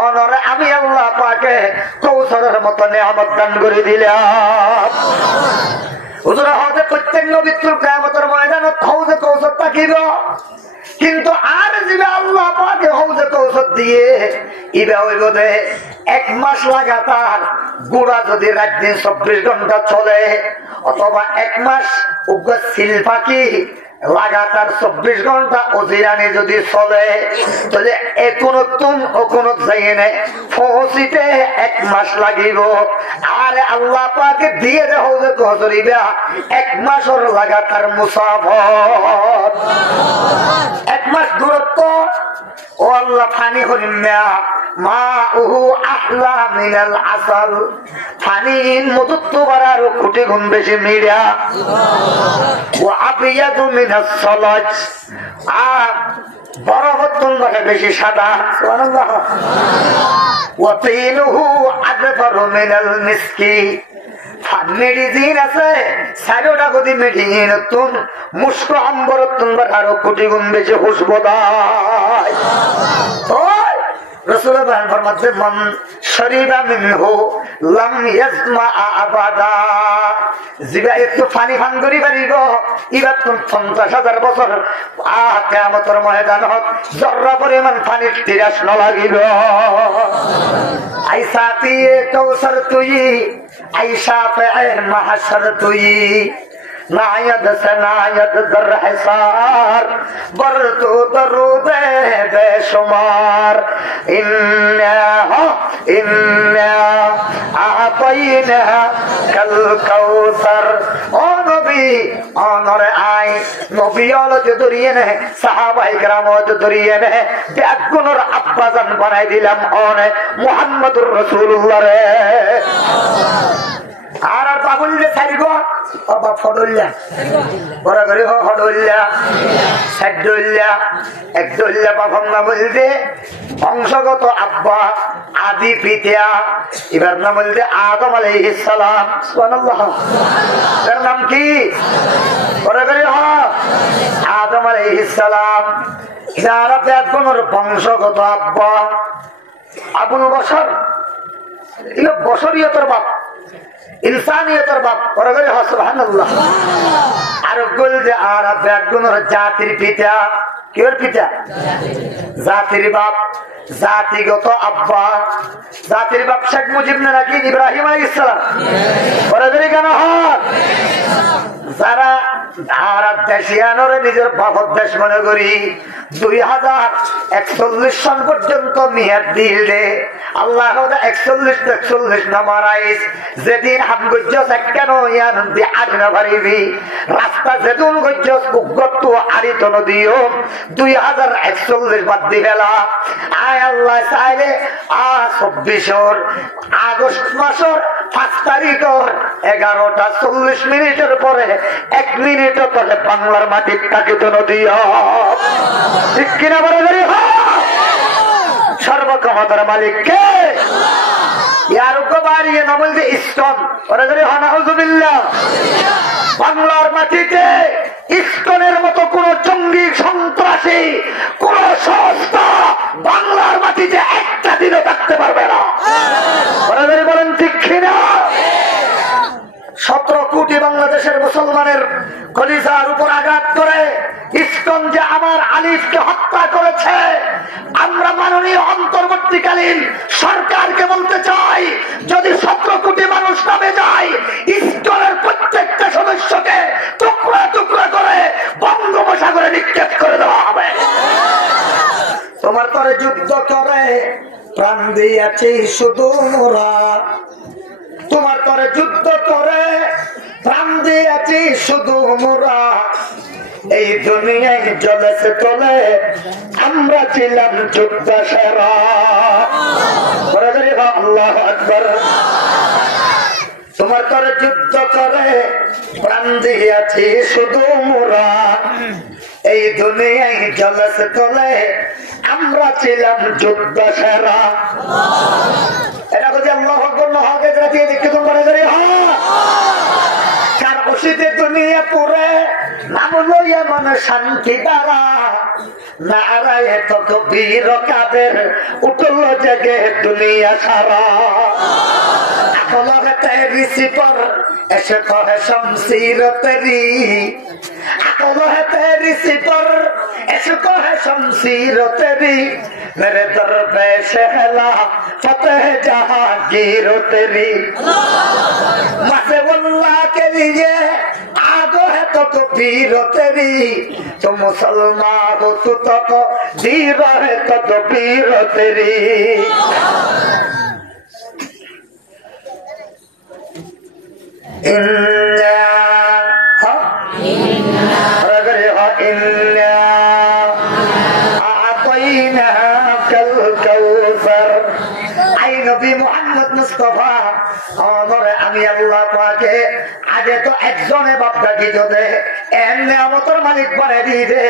অনরে আমি আল্লাহ পাকে কাউসারের মত নিয়ামত দান করে দিলাম হুজুর হতে প্রত্যেক নবীর কিয়ামতের ময়দানে হাউজে কাউসার থাকিব কিন্তু আর জিবে আল্লাহ পাকে হাউজে কাউসার দিয়ে ইবা হইব দে 1 মাস লাগাতার গুড়া যদি রাত দিন 24 ঘন্টা চলে অথবা 1 মাস উগ্র সিল পাখি লাগাতার 24 ঘন্টা অজিরানি যদি চলে তাহলে কোনো যাইয়ে পৌঁছিতে 1 মাস লাগিব আর আল্লাহ পাকে দিয়ে দেহ যে গজরিবা 1 মাসের লাগাতার মুসাফর 1 মাস দূরত্ব ও আল্লাহ পানি করিম না মা উহু আহলা মিনাল আসাল পানির মধুত্ব বাড়ার কোটি গুণ বেশি মিড়া ও আবিয়াদু মিনাস সালাজ আর বরফত তুলবাকে বেশি সাদা সুবহানাল্লাহ ওয়া তিনুহু আদফারু মিনাল মিসকি মেডিসিন আছে সাইডোটা গদি মেডিসিন তুন মুস্ক আম্বর তুনবার আরো কোটি গুণ বেশি খুশবু দেয় রাসূল ফরমাতে মান শরিবা মিনহু লাম ইয়াজমা আবাদা জিবা একটু পানি পান করি পারিব ইবা 50,000 বছর কিয়ামতের ময়দানত জররা পরিমাণ পানির তিরাস ন লাগিব আইসাতি কাউসার তুই আইসা ফে মাহশর তুই नायद से नायद दर हिसार बरतू दरूदे बेशुमार इन्ना आतैना कल कौसर ओ नबी অনরে আই নবী হলো যে দরিয়ে নে সাহাবাই کرام যে দরিয়ে নে ব্যাগুনর আব্বাজান বানাই দিলাম অনে মুহাম্মদুর রাসূলুল্লাহ রে আর বাবুল যে সাইগো বাবা ফডল্লা বড় করে ফডল্লা সাইদুল্লা একদুল্লা বাবা নাম বলতে বংশগত আব্বা আদি পিতা এবার নাম বলতে আদম আলাইহিস সালাম সুবহানাল্লাহ এর নাম কি বড় করে আদম আলাইহিস সালাম যারা বেদবনের বংশগত আব্বা আবুল বশর ইলো বশরিয়তের বাপ ইনসানিয়তের বাপ ওরা বলে সুবহানাল্লাহ আর বল যে আর বেদবনের জাতির পিতা কির পিতা জাতির বাপ জাতিগত আব্বা জাতির বাপ শেখ মুজিব না নাকি ইব্রাহিম আলাইহিস সালাম ওরা বলে কেন হয় যারা ভারত দেশিয়ানরে নিজের বাপর দেশ মনে করি 2041 সাল পর্যন্ত মেয়াদ দিলে আল্লাহ 41 নাম্বার আইস যেদিন হাম গজ্জস কেন ইয়ান দি আডনা ভারিবি রাস্তা যেদিন গজ্জস উগ্রত আরিত নদীও 2041 বাদ দিবেলা আয় আল্লাহ চাইলে 24 আগস্ট মাসের 5 তারিখের 11:40 মিনিটের পরে 1 মিনিট পরে বাংলার মাটির কাকিত নদী ঠিক কিনা বলে ধরি সর্বক্ষমতার মালিক কে বাড়িয়ে না বলতে ইস্টন ওরা ধরি হানাউজুবিল্লাহ বাংলার মাটিতে ইস্টনের মতো কোন জঙ্গি সন্ত্রাসী কোন সংস্থা বাংলার মাটিতে একটা দিনও থাকতে পারবে না ওরা ধরি বলেন ঠিক কিনা 17 কোটি বাংলাদেশের মুসলমানের কলিজার উপর আঘাত করে ইসকন যে আমার আলিফকে হত্যা করেছে আমরা মাননীয় অন্তর্বর্তীকালীন সরকারকে বলতে চাই যদি 17 কোটি মানুষ নামে যায় ইসকনের প্রত্যেকটা সদস্যকে টুকরা টুকরা করে বঙ্গোপসাগরে নিক্ষেপ করে দেওয়া হবে তোমার পরে যুদ্ধ করে প্রাণ দিয়েছি শুধু মোরা তোমার পরে যুদ্ধ করে প্রাণ দিয়েছি শুধু মোরা এই দুনিয়ায় জ্বলেছে তোলে আমরা ছিলাম যুদ্ধ সেরা আল্লাহু আকবার তোমার পরে যুদ্ধ করে প্রাণ দিয়েছি শুধু মোরা এই দুনিয়ায় জ্বলেছে তোলে আমরা ছিলাম যুদ্ধ সেরা এটা বলছি আল্লাহু আকবার না হবে রাতে দেখতে তোমরা করে চার বসিতে দুনিয়া পুরে নাম লইয়া মানে শান্তি দ্বারা নারায় তত বীর কাদের উঠল জেগে দুনিয়া সারা আকলহে তেরি সিপর এসে কহে শমশির তেরি আকলহে তেরি সিপর এসে কহে শমশির তেরি मेरे दर पे शहला फतेह जहांगीर तेरी मसेवल्लाह के लिए आगो है तो पीर तेरी तो मुसलमान हो तू तो धीर है तो पीर तेरी আমি আল্লাহ পাকে আগে তো একজনে বাপটা কি দে এমনি আমতর মালিক বানিয়ে দিয়ে দে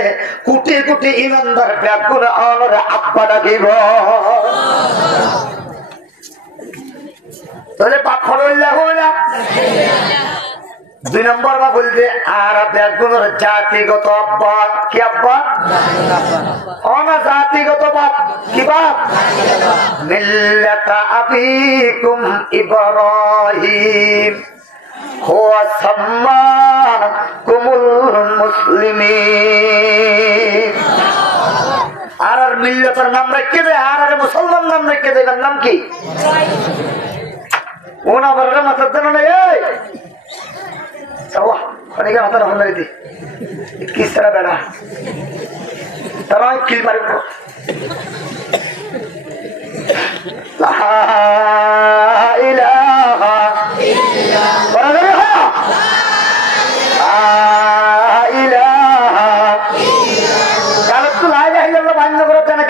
কোটি কোটি ইমানদার ব্যাগ করে অনরে আব্বাটা দিব তাহলে বাপ খরল্লা হইলা 2 নম্বর বা বলতে আর ব্যাগুনের জাতিগত আব্বা কি আব্বা অনা জাতিগত বাপ কি বাপ মিল্লাতা আবিকুম ইব্রাহিম হুয়া সাম্মাকুমুল মুসলিমিন আর মিল্লাতের নাম রেখে দেয় আর মুসলমান নাম রেখে দেয় নাম কি ওনা বড় মাথার জন্য নেই অনেকে মাথা রহন দিদি কিসরা বেড়া তারা কিল মারিব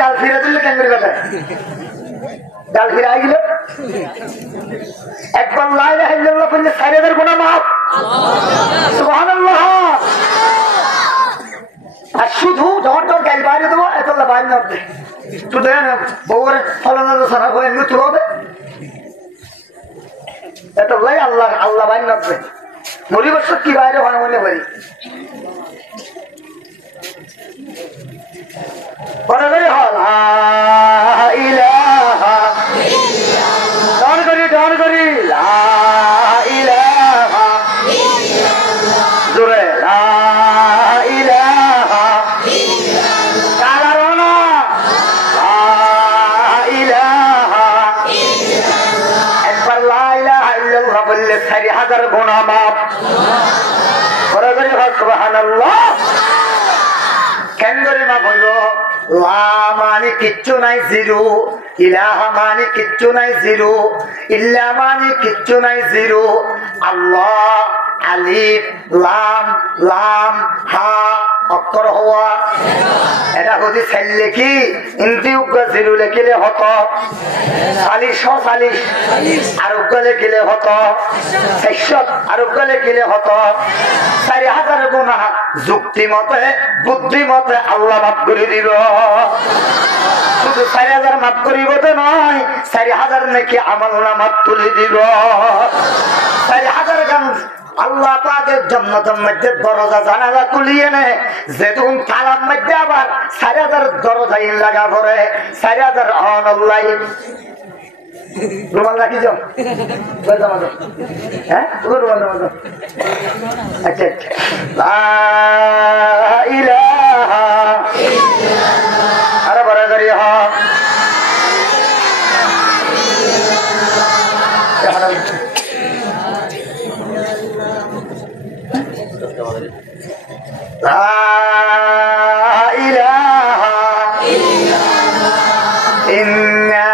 কাল ফিরে দিলে কেন করে কথা কাল ফিরে আই গেল একবার লা ইলাহা ইল্লাল্লাহ বললে 4000 গুনাহ মাফ সুবহানাল্লাহ আর শুধু যখন তোর গাল বাইরে দেবো এত বাইরে নামবে শুধু বউরে ফলানো সারা হয়ে এমনি তুলো হবে এত লাই আল্লাহ আল্লাহ বাইরে নামবে মরিবর্ষ কি বাইরে হয় মনে করি পরে করি হল ডন করি জোরে একবার লা ইলাহা ইল্লাল্লাহ বললে 4000 গুনাহ মাফ পরে করি হল সুবহানাল্লাহ কেন করে মাফ হইল লা মানে কিচ্ছু নাই জিরো ইলাহা মানে কিচ্ছু নাই জিরো ইল্লা মানে কিচ্ছু নাই জিরো আল্লাহ আলিফ লাম লাম হা অক্ষর হওয়া এটা যদি চাইল লেখি ইন্দি উগ্র জিরো লেখিলে হত 40 আর উগ্র লেখিলে হত 400 আর উগ্র লেখিলে হত 4000 গুনাহ যুক্তি মতে বুদ্ধি মতে আল্লাহ মাফ করে দিব শুধু 4000 মাফ করিব তো নয় 4000 নাকি আমল নামাত তুলে দিব 4000 গান আল্লাহ পাকের জান্নাতের মধ্যে দরজা জানালা খুলিয়ে নে যেদিন তালার মধ্যে আবার 4000 দরজা লাগা পড়ে 4000 আল্লাহ রুমাল রাখি যাও হ্যাঁ রুমাল আচ্ছা লা ইলাহা আরে বড় করি হ লা ইলাহা ইন্না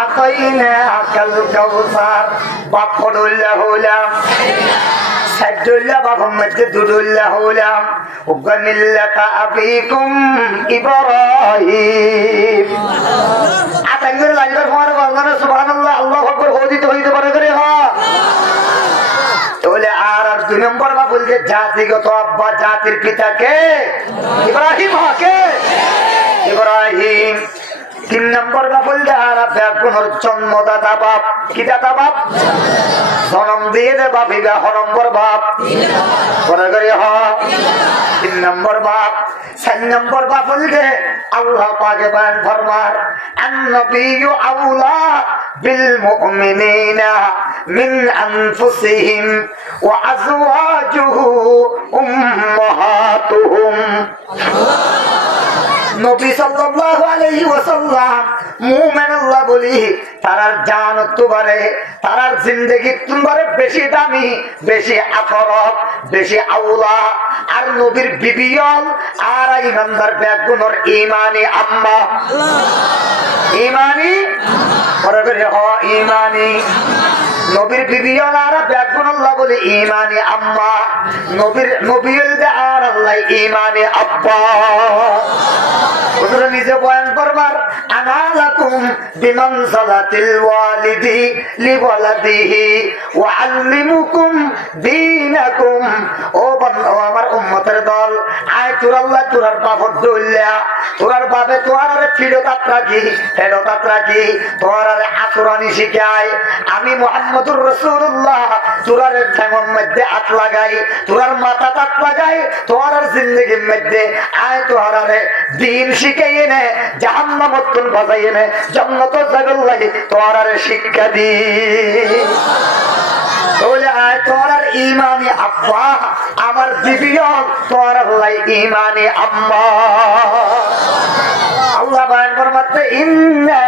আ'তাইনাকাল কাউসার বাপ পড়ুল্লাহ হলাম সাজ্জুল্লাহ বাপের মধ্যে দুরুল্লাহ হলাম উগমিল্লাতা আবিকুম ইব্রাহিম আতাঙ্গের লাইবার পরে বললেন সুবহানাল্লাহ আল্লাহু আকবার হদিত হইতে পারে করে হ তাহলে আর 2 নম্বর বা বলতে জাতিগত আব্বা জাতির পিতাকে ইব্রাহিম হকে ইব্রাহিম 3 নম্বর বা বলতে আর ব্যাগুনের জন্মদাতা বাপ কি দাতা বাপ জন্ম দিয়ে দে বাপ বিবাহ নম্বর বাপ পরে করে হ 3 নম্বর বাপ 4 নম্বর বাপ বলতে আল্লাহ পাকে বয়ান ফরমান আন-নবিয়্যু আউলা বিল মুমিনিনা মিন আনফুসিহিম ওয়া আজওয়াজুহু উম্মাহাতুহুম নবী সাল্লাল্লাহু আলাইহি ওয়াসাল্লাম মুমিন আল্লাহ বলি তারার জান তুবারে তারার জিন্দেগি তুবারে বেশি দামি বেশি আফরত বেশি আউলা আর নবীর বিবিয়ল আর ইমানদার বেগুনর ইমানি আম্মা ইমানি পরে করে হ ইমানি নবীর বিবিয়ল আর বেগুন আল্লাহ বলি ইমানি আম্মা নবীর আর আল্লাহ ইমানি আব্বা হুজুর নিজে বয়ান করবার আনা লাকুম বিমানসালাতিল ওয়ালিদি লিওয়ালাদিহি ওয়া আল্লিমুকুম দীনাকুম ও আমার উম্মতের দল আয় তোর আল্লাহ তোর বাপর দইলা তোর বাপে তোর ফিরতাত রাখি তোর আচরণী শিখায় আমি মুহাম্মদুর রাসূলুল্লাহ তোর ঠ্যাঙের মধ্যে হাত লাগাই তোর মাথা হাত লাগাই তোর জিন্দেগির মধ্যে আয় তোর দিন শিখাই এনে জাহান্নামত তুন বাজাই এনে জান্নাত যাবেন লাগি তোর শিক্ষা দি বলে আয় তোর ইমানি আব্বা আমার বিবিও তোর আল্লাহ ইমানি আম্মা আল্লাহ বয়ান ফরমাতে ইন্না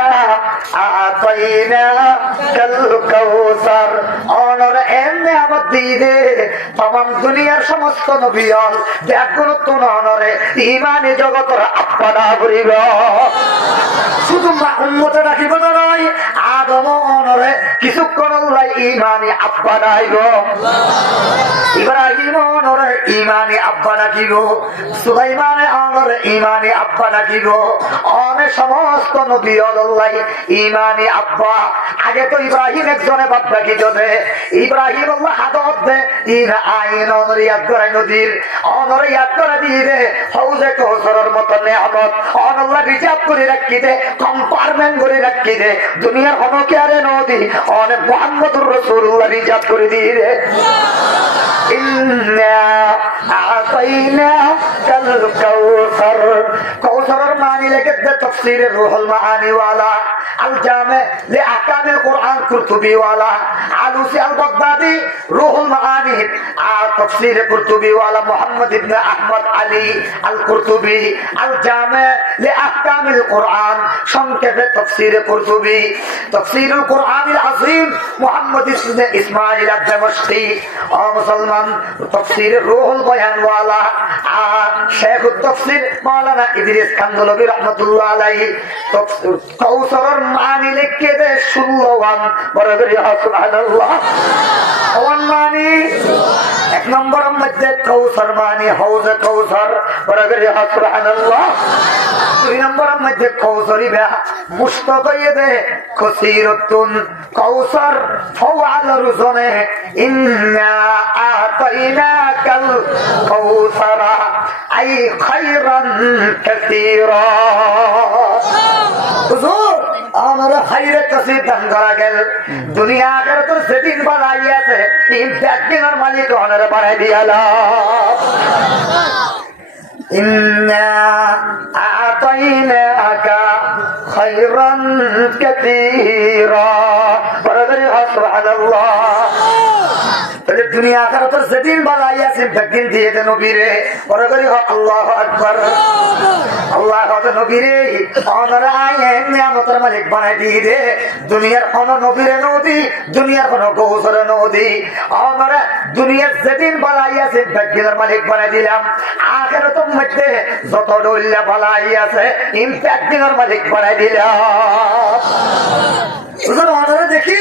আতাইনাকাল কাউসার অনর এনে আমার দিনে तमाम দুনিয়ার সমস্ত নবীগণ ব্যাকুলত অনরে ঈমানি জগতের আপ্পানা করিব শুধু উম্মতে রাখিব না নয় আদম অনরে কিছুক্ষণ আল্লাহ ঈমানি আব্বা নাইব ইব্রাহিম অনরে ঈমানি আব্বা নাকিব সুলাইমান অনরে ঈমানি আব্বা নাকিব অনে সমস্ত নবী আল্লাহ ঈমানি আব্বা আগে তো ইব্রাহিম একজনে বাপ রাখিত দে ইব্রাহিম আল্লাহ হাদত দে ইনা আইন অনরে ইয়াদ করে নদীর অনরে ইয়াদ করে দিয়ে হাউজে কাউসারের মতো নেয়ামত অনল্লাহ রিজার্ভ করে রাখি দে কম্পার্টমেন্ট করে রাখি দে দুনিয়ার হনকে আরে নদী অনেক মুহাম্মদুর রাসূলুল্লাহ রিজার্ভ করে দিয়ে রে ইন্না আতাইনাকাল কাউসার কাউসারের মানি লেখে দে তাফসীরে রুহুল মাআনি ওয়ালা আল জামে লি আহকামিল কুরআন কুরতুবী ওয়ালা আলুসি আল বাগদাদি রুহুল মাআনি আর তাফসীরে কুরতুবী ওয়ালা মুহাম্মদ ইবনে আহমদ আলী আল কুরতুবী আল জামে লি আহকামিল কুরআন সংক্ষেপে তাফসীরে কুরতুবী তাফসীরুল কুরআনিল আযীম মুহাম্মদ ইবনে ইসমাঈল আদ-দামাশকি ও মুসলমান তাফসীরে রুহুল বয়ান ওয়ালা শেখুত তাফসীর মাওলানা ইদ্রিস কান্দলবী রাহমাতুল্লাহ আলাইহি কাউসারের মানি লিখে দে 16 ওয়ান বড় করে সুবহানাল্লাহ ওয়ান মানি এক নম্বরের মধ্যে কাউসার মানি হাউজে কাউসার বড় করে সুবহানাল্লাহ দুই নম্বরের মধ্যে কাউসারি বা মুশতাক দে কাসীরাতুন কাউসার ফাওয়াল রুজনে ইন্না আতাইনাকাল কাউসারা আই খায়রান কাসীরা হুজুর আমরা খায়রে কাসীর দান করা গেল দুনিয়া আখিরাতের সেদিন বানাইয়াছে ইনফ্যাক্টিংয়ের মালিক ওনারে বানাই দিয়ালা ইন্না আতাইনাকা খায়রান কাসীরা বরদরি সুবহানাল্লাহ তাহলে দুনিয়া আখিরাতের সেদিন বানাইয়াছে ইনফ্যাক্টিং দিয়ে দেন নবীরে বরদরি আল্লাহু আকবার আল্লাহ নবীরে ওনারা আইন নিয়ামতের মালিক বানাই দিয়ে দে দুনিয়ার কোন নবীরে নদী দুনিয়ার কোন কাউসারে নদী ওনারা দুনিয়ার যেদিন বানাইয়াছে ইনফ্যাক্টিংয়ের মালিক বানাই দিলাম আখিরাতের মধ্যে যত ডল্লা বানাইয়াছে ইনফ্যাক্টিংয়ের মালিক বানাই দিলাম ওনারা দেখি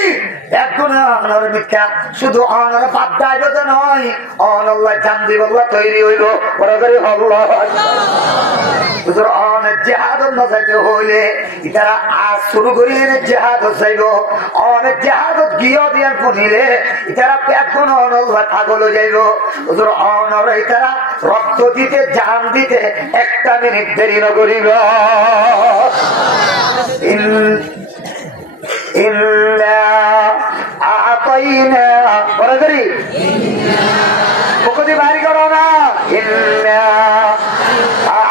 একজন অনর মিথ্যা শুধু অনর বাদ দাইব তো নয় অনল্লাহ জান দিব তৈরি হইব বড় করে আল্লাহ হুজুর অনেক জিহাদ নজাইতে হইলে ইতারা আজ শুরু করিলে জিহাদ চাইব অনেক জিহাদ গিয়ে দিয়ার শুনিলে ইতারা পেটন অনল্লাহ পাগল যাইব হুজুর অনর ইতারা রক্ত দিতে জান দিতে একটা মিনিট দেরি নকরিব ইন্না আতাইনা বড়গরি মুখদি বাড়ি করো না ইন্না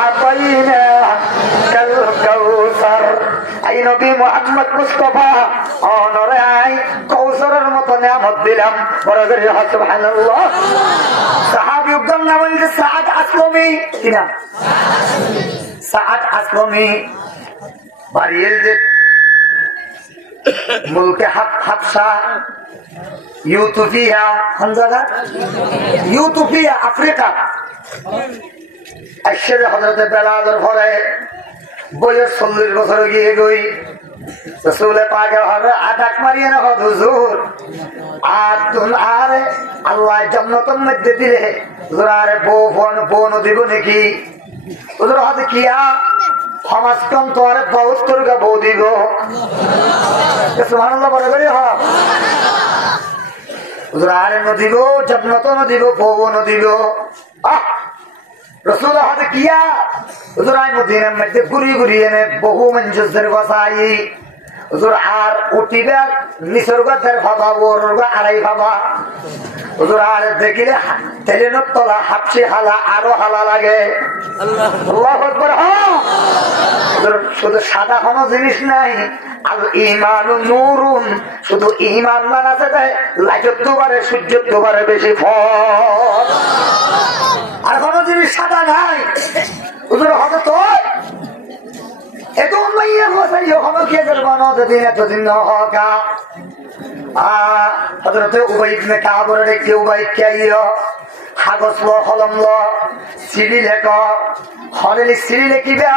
আতাইনা কাল কাউসার আই নবী মুহাম্মদ মুস্তাফা অনরে আই কাউসারের মতো নিয়ামত দিলাম বড়গরি সুবহানাল্লাহ সাহাবী উদ্দাম নাম হইছে সাদ আসলমি কিনা সাদ আসলমি বাড়িয়েল যে মুলকে হাবশা ইউথোপিয়া কোন জায়গা ইউথোপিয়া আফ্রিকা আশরে হযরত বেলালের ঘরে বয়স 40 বছর গিয়ে গই রাসূলে পাকের ঘরে আটাক মারিয়ে না হুজুর আতুন আরে আল্লাহ জান্নাতের মধ্যে দিলে হুজুর আরে বোন দিব নাকি হুজুর হাতে কিয়া সমাজ কম তো আরে 72 কা বউ দিব সুবহানাল্লাহ বলে বলে হ্যাঁ হুজুর আরে নদিব জান্নাত নদিব বউ নদিব রাসূল হাতে কিয়া হুজুর আই মদিনার মধ্যে ঘুরি ঘুরি এনে বহু মঞ্জুসের বসাই হুজুর আর উঠিবা নিসর্গের ভাবা ওর আড়াই ভাবা হুজুর আর দেখিলে তেলের তলা হাফসি হালা আরো হালা লাগে আল্লাহু আকবার হুজুর শুধু সাদা কোনো জিনিস নাই আল ঈমানু নূরুন শুধু ঈমান মানাতে দেয় লাজত বারে সূর্য বারে বেশি ফল আর কোনো জিনিস সাদা নাই হুজুর হবে তো এত অন্য মাইয়া কোথায় হলো কে করবো নদিন এতদিন হকা হযরত উবাই ইবনে কাব রে কেউ ভাই কাইও কাগজ লো কলম লো সিডি লেখো হরেলি সিডি লিখিবা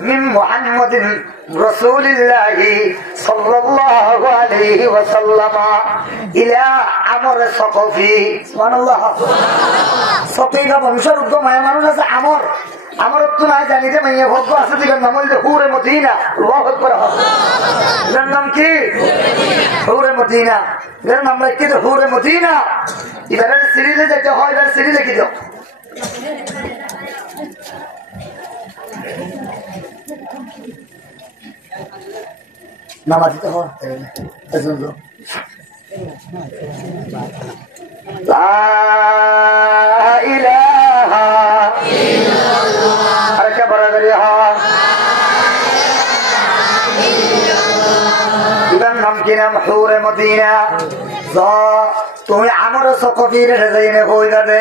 মিন মুহাম্মাদিন রাসূলিল্লাহি সাল্লাল্লাহু আলাইহি ওয়াসাল্লাম ইলা আমর সাকফি সুবহানাল্লাহ সতিগা বংশের উদ্গম হয় মানুষ আছে আমর আমার তো নাই জানি যে মাইয়া ভক্ত আছে দিকে নাম হইলে হুরে মদিনা আল্লাহু আকবার এর নাম কি হুরে মদিনা এর নাম কি হুরে মদিনা এবারে সিরিলে যেতে হয় এবারে সিরি লিখে দাও নামাজ তো হয় এজন্য লা ইলাহা ইল্লাল্লাহ আরে কে বড় করে হ্যাঁ ইবার নাম কি নাম হুরে মদিনা তুমি আমার সকফির যাইনে কই যাবে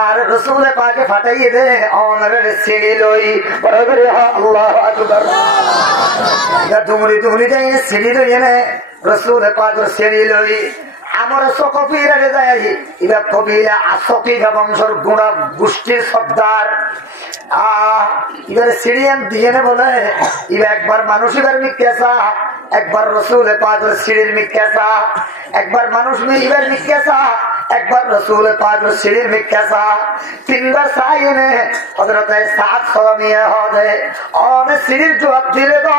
আর রাসূলে পাকে ফাটাইয়ে দে অনরে সিঁড়ি লই বড় করে আল্লাহু আকবার ইয়া তুমি যাই সিঁড়ি লই এনে রাসূলে পাকের সিঁড়ি লই আমার সকফির যাই ইবা কবিলা আসকিগা বংশের গুণা গোষ্ঠীর সর্দার এবারে সিরিয়ান দিয়ে বলে এবার একবার মানুষ এবার মিক্কেসা একবার রসুলে পাকের সিঁড়ির মিক্কেসা একবার মানুষ এবার মিক্কেসা একবার রসুলে পাকের সিঁড়ির মিক্কেসা তিনবার সাই এনে হযরত সাদ সালামিয়া হবে অনেক সিঁড়ির জবাব দিলে তো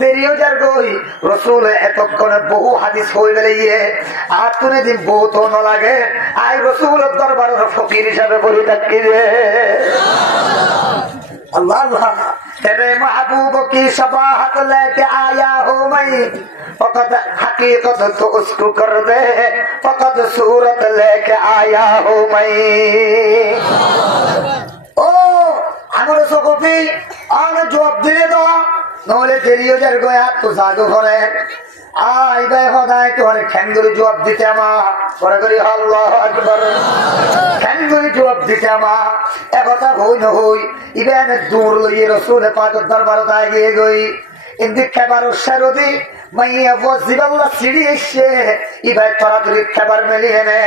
দেরিও যার গই রসুলে এতক্ষণে বহু হাদিস হয়ে গেলে আর তুনে দিন বহুত ন লাগে আই রসুলের দরবারের ফকির হিসাবে বলি থাকি রে अल्लाह तेरे महबूब की शबाहत लेके आया हूँ मैं फकत हकीकत तो उसको कर दे फकत सूरत लेके आया हूँ मैं ओ हमारे सकफी आने जवाब दे दो नौले तेरी उधर गया तो जादू करे আই ভাই হদায় তোরে ঠ্যাঙ্গুরি জবাব দিতে আমা পরে করি আল্লাহু আকবার ঠ্যাঙ্গুরি জবাব দিতে আমা একথা হই না হই ইবেন দূর লইয়ে রাসূলের পাকের দরবারে গিয়ে গই ইন্দি খাবার শরদি মাইয়া ওয়াজিবাল্লাহ সিঁড়ি এসে ইবাই তাড়াতাড়ি খাবার মেলিয়ে নে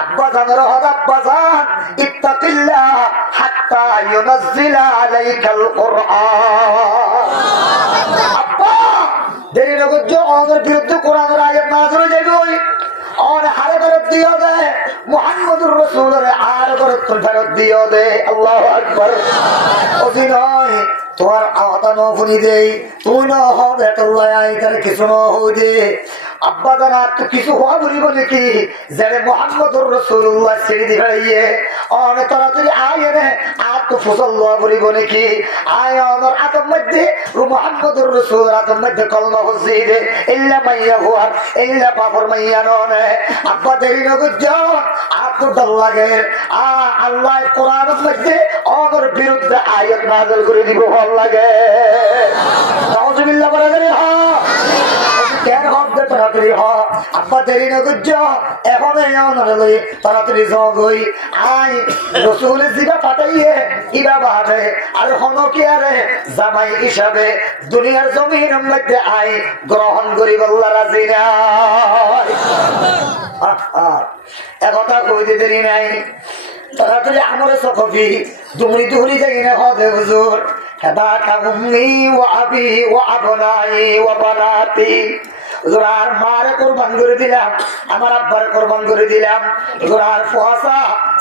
আব্বা জানের হদ আব্বা জান ইত্তাকিল্লাহ হাত্তা ইউনাজ্জিলা আলাইকাল কুরআন আব্বা দেরি নগর আমাদের বিরুদ্ধে কোরআনের আয়াত নাযিল হয়ে যাবে और हारे फरत दियो दे मुहम्मदुर रसूल रे आर फरत दियो दे अल्लाहु अकबर ओ दिनोय तोर आवता न फुनी दे तू न हो बेटल्ला आई करे किछु न हो दे अब्बा दाना तू किछु हुआ बलिबो नाकि जरे मुहम्मदुर रसूलुल्लाह सिरी दिखाइए और तोरा तुई आए रे आप तो फसल्ला बलिबो नाकि आय और आतम मध्य मुहम्मदुर रसूल आतम मध्य कलमा हुजीद इल्ला मैया हुआ इल्ला बाफर मैया ने अब्बा देरी न जाओ आपको डर लगे अल्लाह कुरान मध्य और विरुद्ध आयत नाज़िल করে দিব ভাল লাগে নাউজুবিল্লাহ বলে রে হ্যাঁ কেন হবে তাড়াতাড়ি হ্যাঁ আব্বা দেরি ন যাও এখন এই অনরে তাড়াতাড়ি যাও গই আই রাসূলের জিবা পাঠাইয়ে ইবা বাদে আর হনো কি আরে জামাই হিসাবে দুনিয়ার জমিনের মধ্যে আই গ্রহণ করি আল্লাহ রাজি না একথা কইতে দেরি নাই তাড়াতাড়ি আমার সকফি দুমড়ি দুহরি যাই না হবে হুজুর হেদাকা উম্মি ওয়া আবি ওয়া আবনাই ওয়া বানাতি হুজুর আর মারে কুরবান করে দিলাম আমার আব্বার কুরবান করে দিলাম হুজুর আর ফুয়াসা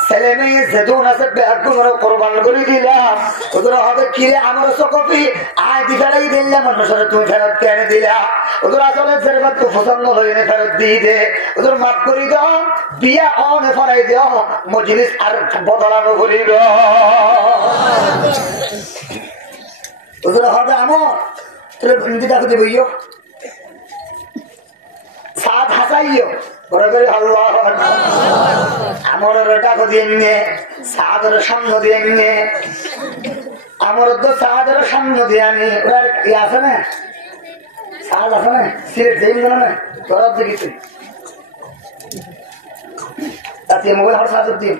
ছেলে মেয়ে যেদুন আছে বেগুনর কুরবান করে দিলাম হুজুর হবে কিরে আমার সকফি আই দিগালাই দিলাম মানুষের তুমি ফেরত কেনে দিলা হুজুর আসলে জরবাত তো পছন্দ হইনে ফেরত দিয়ে দে হুজুর মাফ করে দাও বিয়া অন ফরাই দাও মজলিস আর বদলানো করিব হুজুর হবে আমর তাহলে বন্ধু ডাক দেবইও সাত হাসাইও বড় করে আল্লাহু আকবার আমর ডাক দিয়ে সাদের সামনে দিয়ে নে আমর তো সাদের সামনে দিয়ে আনি ওর কি আছে না সাদ আছে না সিলেট দেই না তোরা দেখিস তাতে মোবাইল হার সাদ দিন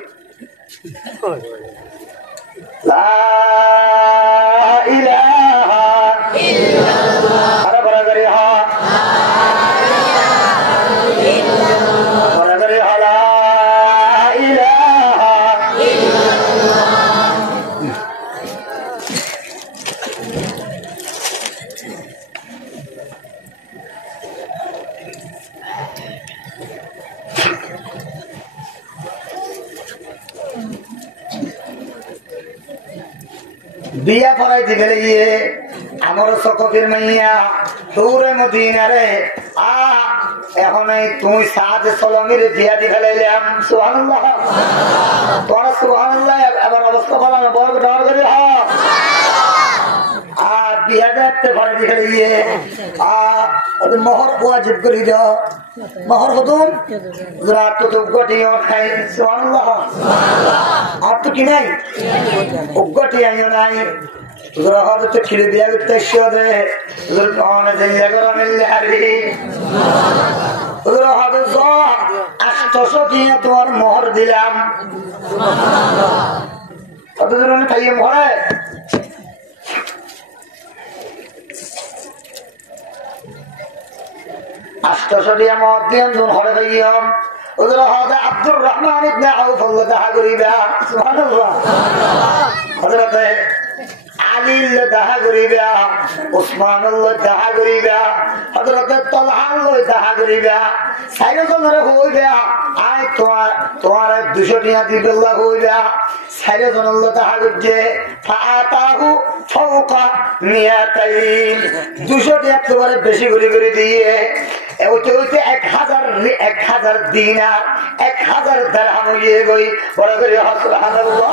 লা ইলাহা ইল্লাল্লাহ বিয়া পড়াই দিবে ইয়ে আমার সকফির মাইয়া দৌড়ে মদিনারে এখন তুই সাথে সলমির বিয়া দি ফেলাইলাম সুবহানাল্লাহ তোরা সুবহানাল্লাহ আবার অবস্থা বলা বড় ডর করে আর বিয়া দেখতে পড়াই দি ফেলাইয়ে মোহর ওয়াজিব করি দাও মোহর হতুম রাত তো গটিও খাই সুবহানাল্লাহ আর তো কি নাই গটি আইও নাই তো খিলে বিয়া করতে শিওরে তোমার মোহর দিলাম খাইয়ে মরে আষ্টশিয়া মত দিয়াম হরে ভাইয়াম ওদের হদে আব্দুর রহমান ইবনে আউফ আল্লাহ দেখা করিবা সুবহানাল্লাহ হযরতে আলী দেখা করিবা উসমান দেখা করিবা হযরতে তালহা দেখা করিবা সাইয়দরে হইবা আয় তোমার 200 টাকা দিবেল্লাহ হইবা সাইয়দন আল্লাহ দেখা করছে ফাতাহু ফাওকা নিয়াতাইন 200 টাকা তোমার বেশি করে দিয়ে ওইতে 1000 দিনার 1000 দিরহাম হয়ে গই বড় করে সুবহানাল্লাহ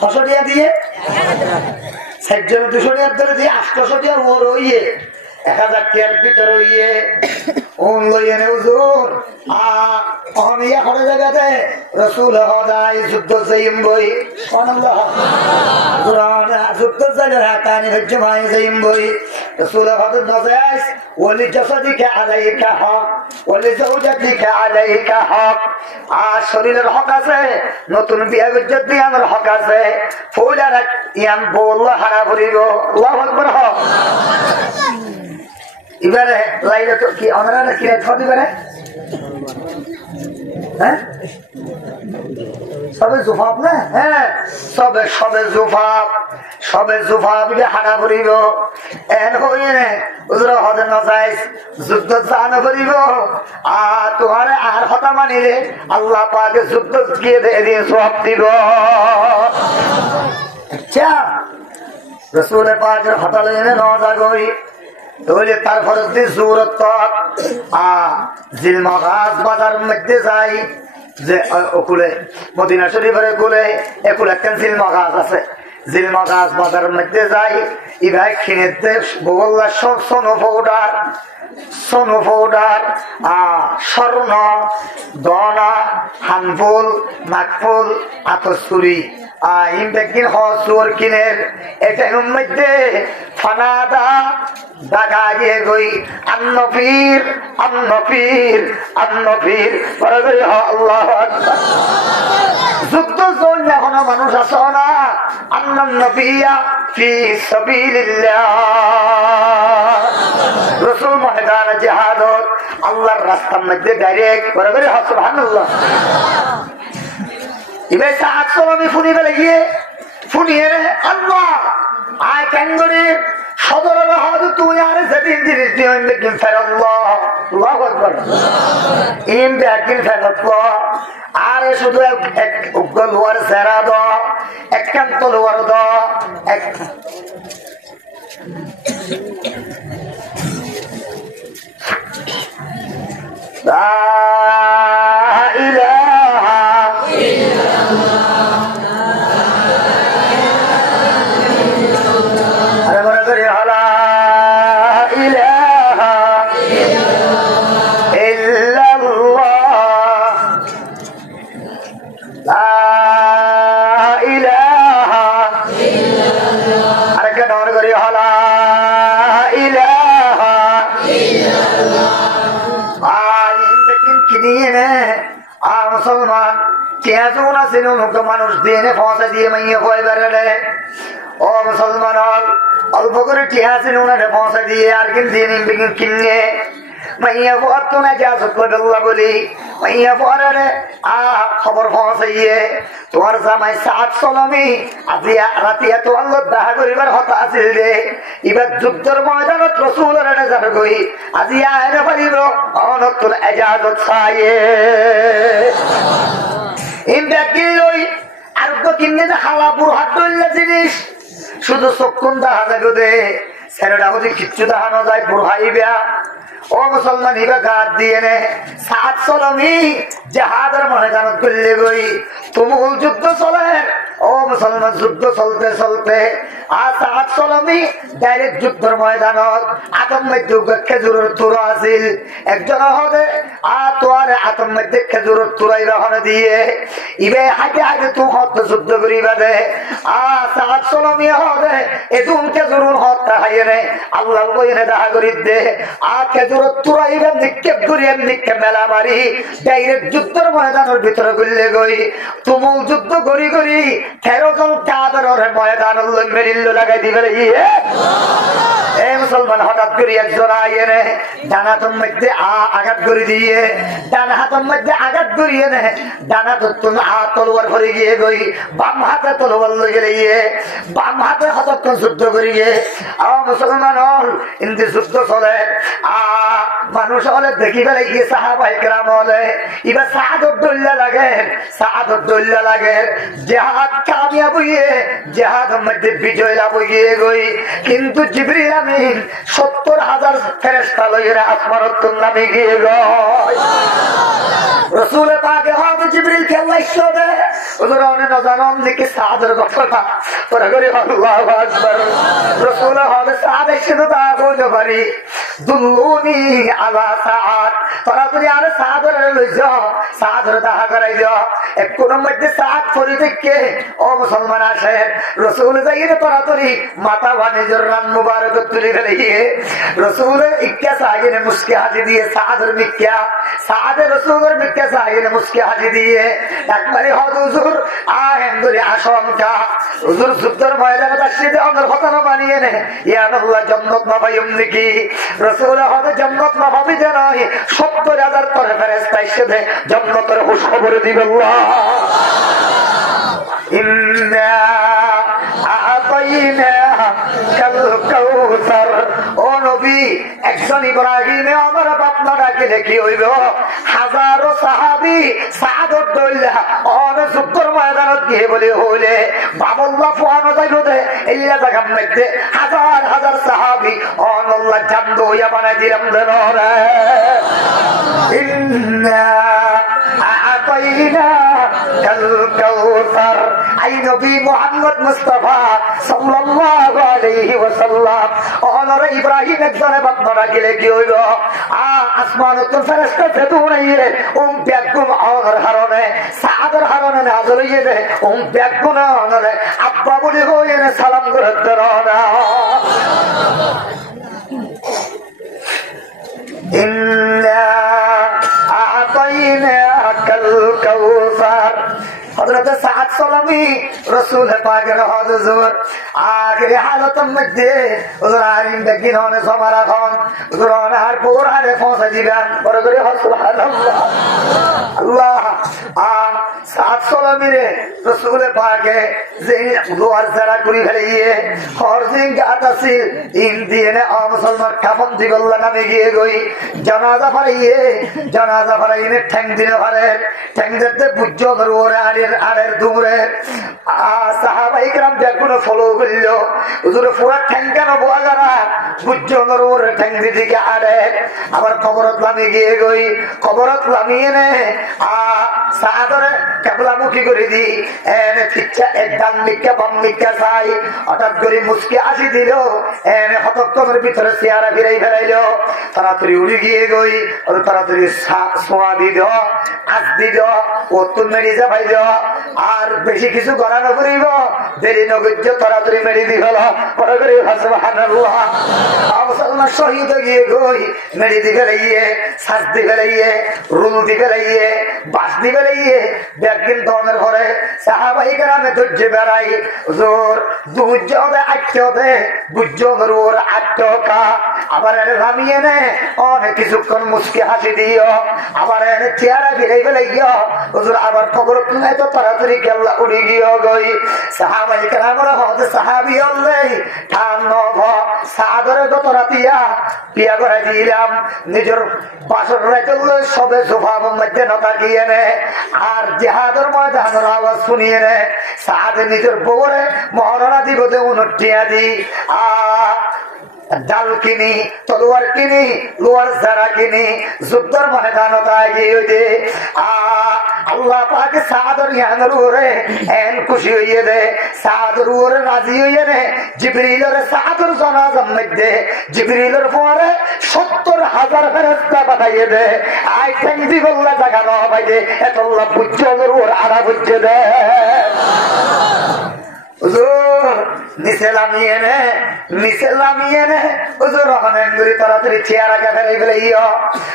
500 টাকা দিয়ে সাইজন 200 টাকা ধরে দিয়ে 800 টাকা ওর হইয়ে 1000 টাকার ভিতর হইয়ে ওন লইয়ে হুজুর আমি এখন জায়গাতে রাসূল হদাই যুদ্ধ যাইম বই সুবহানাল্লাহ কুরআন যুদ্ধ যাইরা হাতানি হজ্জমাই যাইম বই রাসূল হদাই নজাইস ওলি জাসাদিকা আলাইকা হক ওলি জাওজাতিকা আলাইকা হক শরীরের হক আছে নতুন বিয়া গজ্জত বিয়ার হক আছে ফুলার ইয়াম বল্লাহ হারা করিব আল্লাহু আকবার হক এবারে লাইলে তো কি আমরা কি রাখতে পারে হ্যাঁ সবে জুফাপ না হ্যাঁ সবে জুফাপ হানা করিব এন হইয়ে উজরা হদে নজাইজ যুদ্ধ জানা করিব তোমার আর হতা মানিলে আল্লাহ পাকে যুদ্ধ গিয়ে দিয়ে সব দিব আচ্ছা রসুলের পাকের হতা লইনে নজা গই তাহলে তার ফরজ দিয়ে জোরত জিলমাগাজ বাজার মধ্যে যাই যে ওকুলে মদিনা শরীফের কুলে একুলে একটা জিলমাগাজ আছে জিলমাগাজ বাজার মধ্যে যাই ইভাই কিনেতে বগল্লা সব সোনো পাউডার স্বর্ণ দনা হানফুল নাকফুল আতসুরি ইমবেকিন হসুর কিনের এটার মধ্যে ফানাদা দাগা গিয়ে গই আন্নফির আল্লাহু আকবার যুদ্ধ জোন এখনো মানুষ আছে না আন্নান নবিয়া ফি সাবিলিল্লাহ রাসূল ময়দানে জিহাদত আল্লাহর রাস্তার মধ্যে ডাইরেক্ট করে সুবহানাল্লাহ ইবে সাত আমি ফুনি বেলে গিয়ে ফুনিয়ে রে আল্লাহ আয় ক্যাঙ্গরি সদর হদ তুই আর সেদিন জিনিস দিয়ে কিন ফেরাল্লাহ আল্লাহু আকবার ইন ব্যাকিন ফেরাল্লাহ আর শুধু এক উগল ওয়ার সেরা দ এক কান্ত ওয়ার দ এক লা ইলাহা মুসলমান মানুষ দিয়ে ফসা দিয়ে মাইয়া ভয় বেড়ে ও মুসলমান অল্প করে টিয়া ছিল ফসা দিয়ে আর কিনে মাইয়া পর তো না যা বলি মাইয়া পরে খবর পৌঁছাইয়ে তোমার জামাই সাত সলমি আজি রাতি এত আল্লাহ দেখা করিবার হতা আছিল রে এবার যুদ্ধের ময়দানত রসুলের যার গই আজি আয়না পারিব অনতুল এজাজত চাইয়ে এই ব্যাগিল লই আর তো কিনে যে খালাপুর হাত ধরলে জিনিস শুধু চক্ষুন দেখা যাবে দে ছেলেটা বুঝি কিচ্ছু দেখানো যায় বুড়াইবা ও মুসলমান ইবা গাত দিয়ে নে সাত চলমি জাহাদের ময়দানত করলে গই তুমুল যুদ্ধ চলে ও মুসলমান যুদ্ধ চলতে চলতে আর সাত চলমি ডাইরেক্ট যুদ্ধের ময়দানত আতম মধ্যে খেজুরের তুরা আছিল একজন হবে আর তোয়ার আতম মধ্যে খেজুরের তুরাই রহনে দিয়ে ইবে হাতে হাতে তু হত যুদ্ধ করিবা দে আর সাত চলমি হবে এদুন খেজুরের হত্যা হাইয়ে নে আল্লাহ বইনে দেখা করি দে আর খেজুরের তুরাইবেন নিক্ষেপ করিয়ে নিক্ষেপ মেলা মারি ডাইরেক্ট যুদ্ধের ময়দানের ভিতরে গুললে গই তুমুল যুদ্ধ করি করি 13 জন কাদের ময়দান মেরিল্ল লাগাই দিবে এই মুসলমান হঠাৎ করে একজন আইয়ে নে ডান হাতের মধ্যে আঘাত করে দিয়ে ডান হাতের মধ্যে আঘাত করিয়ে নে ডান হাতের তলোয়ার ভরে গিয়ে গই বাম হাতে তলোয়ার লগে গিয়ে বাম হাতে হতক্ষণ যুদ্ধ করি গিয়ে মুসলমান হল ইন্দি যুদ্ধ চলে মানুষ হলে দেখি ফেলে গিয়ে সাহাবাই কেরাম হলে এবার সাহাদর দল্লা লাগে সাহাদর দল্লা লাগে জেহাদ কামিয়াব হইয়ে জেহাদের মধ্যে বিজয় লাভ হইয়ে গই কিন্তু জিবরিল আমিন 70,000 ফেরেশতা লইয়া আসমানত নামে গিয়ে গই রসুল পাকে হবে জিবরিল কে লাইছো দে ওদের অনেক নজানন দিকে সাহাদের ঘটনা পরে করে আল্লাহু আকবার রসুল হবে সাহাবে শুধু তা বলতে পারি দুল্লুনি আলা সাআত তাড়াতাড়ি আর সাহাদের লই যাও সাহাদের দেখা করাই যাও একটুর মধ্যে সাত ফরি থেকে ও মুসলমান আসে রসুল যাইয়ে তাড়াতাড়ি মাথা বানিজর রান মুবারক তুলে ফেলে রসুল ইক্কা সাইনে মুস্কে হাজি দিয়ে সাহাদের মিক্কা সাহাদের রসুলের মিক্কা সাইনে মুস্কে হাজি দিয়ে একবারে হুজুর আহেন ধরে আশঙ্কা হুজুর যুদ্ধের ময়দানে তাসিদে আমার কথা না মানিয়ে নে ইয়া আল্লাহ জান্নাত না পাইম নাকি রসুল হবে জান্নাত না পাবি যে নয় 70,000 করে ফেরেশতা এসে জান্নাতের খুশখবর দিবে আল্লাহ ইন্না আ'তাইনা কাল কাউসার ও নবী একজন ইব্রাহিমে আমার বাপনা ডাকে দেখি হইব হাজারো সাহাবী সাদত দইলা অন যুদ্ধের ময়দানত গিয়ে বলে হইলে বাবুল্লাহ ফুয়ানো যাইব দে ইল্লা জায়গার মধ্যে হাজার হাজার সাহাবী অন আল্লাহ জান্দ হইয়া বানাই দিলাম দেন রে ইন্না আ'তাইনা কাল কাউসার আই নবী মুহাম্মদ মুস্তাফা সাল্লাল্লাহু আলাইহি ওয়াসাল্লাম অনরে ইব্রাহিম একজনে বান্দা গেলে কি হইল আসমানত ফেরেশতা ফেদুনাইয়ে ব্যাগুন অনর হারনে সাদের হারনে নাযিল হইয়ে দে ব্যাগুন অনরে আব্বা বলি হইয়ে সালাম করে দরনা ইন্না আ'তাইনাকাল কাউসার হযরত সাদ সালামি রাসূল পাকের হুজুর আখির হালতের মধ্যে হুজুর আরিন বেগিন হনে সমারা খান হুজুর আর পুরানে পৌঁছে দিবেন বড় করে সুবহানাল্লাহ আল্লাহ সাদ সালামি রে রাসূল পাকে যে দুয়ার যারা করি ফেলিয়ে হরজিন গাত আছিল ইন দিয়ে নে মুসলমান কাফন দিবল্লা নামে গিয়ে গই জানাজা ফারাইয়ে ঠ্যাং দিনে ফারে ঠ্যাং দিতে বুঝ্জ ওরে আড়ের দূরে সাহাবাই کرام বেগুন ফলো করল হুজুর পুরা ঠ্যাং কেন বোয়া গারা বুঝ্জ ওরে ঠ্যাং দিকে আড়ে আবার কবরত নামে গিয়ে গই কবরত নামিয়ে নে সাহাদরে কেবলামুখী করে দি এনে ঠিকছা একদম মিক্কা বাম মিক্কা চাই হঠাৎ করে মুসকে আসি দিল এনে হতক্ষণের ভিতরে চেয়ারা ফিরাই ফেলাইল তাড়াতাড়ি উড়ে গিয়ে গই তাড়াতাড়ি সোয়া দি দেওয়া আজ দি দেওয়া ওত্তর মেরি যা ভাই দেওয়া আর বেশি কিছু করানো করিব দেরি নগর্য তাড়াতাড়ি মেরি দি ফেলা পরে করে সুবহানাল্লাহ মুসলমান শহীদ গিয়ে গই মেরি দি ফেলাইয়ে শ্বাস দি ফেলাইয়ে রুল দি ফেলাইয়ে বাস দি ফেলাইয়ে ব্যাগিন ধরনের ঘরে সাহাবাই কেরামে ধৈর্য বেড়াই জোর দুর্য হবে আটকে হবে বুঝ্য ওর আটকা আবার এনে নামিয়ে নে অনেক কিছুক্ষণ মুসকে হাসি দিও আবার এনে চেয়ারা ফিরাই ফেলাইয়া হুজুর আবার খবর তুলে তো তাড়াতাড়ি কেল্লা উড়ে গিয়ে গই সাহাবাই কেরামরা হতে সাহাবি হলে ঠান সাদরে গত রাতিয়া বিয়া করে দিলাম নিজের বাসর রাইতে সবে সোফার মধ্যে নতা দিয়ে নে আর জেহাদের ময়দানের আওয়াজ শুনিয়ে নে সাদ নিজের বউরে মহারণা দিব দে উনটিয়া দি ডাল কিনি তলোয়ার কিনি লোয়ার যারা কিনি যুদ্ধর ময়দানতা গিয়ে দে আল্লাহ পাক সাদর ইয়ানের ওরে এন খুশি হইয়ে দে সাদর ওরে রাজি হইয়ে নে জিবরিলের সাদর জানাজার মধ্যে জিবরিলের পরে ৭০,০০০ ফেরেশতা পাঠাইয়ে দে আই ঠেঙ্গি বললা জায়গা না পাই দে এতল্লা বুঝছর ওর আড়া বুঝছে দে নিচে নামিয়ে নে হুজুর রহমানগুলি তাড়াতাড়ি চেয়ার আগে ফেলাই ফেলাইও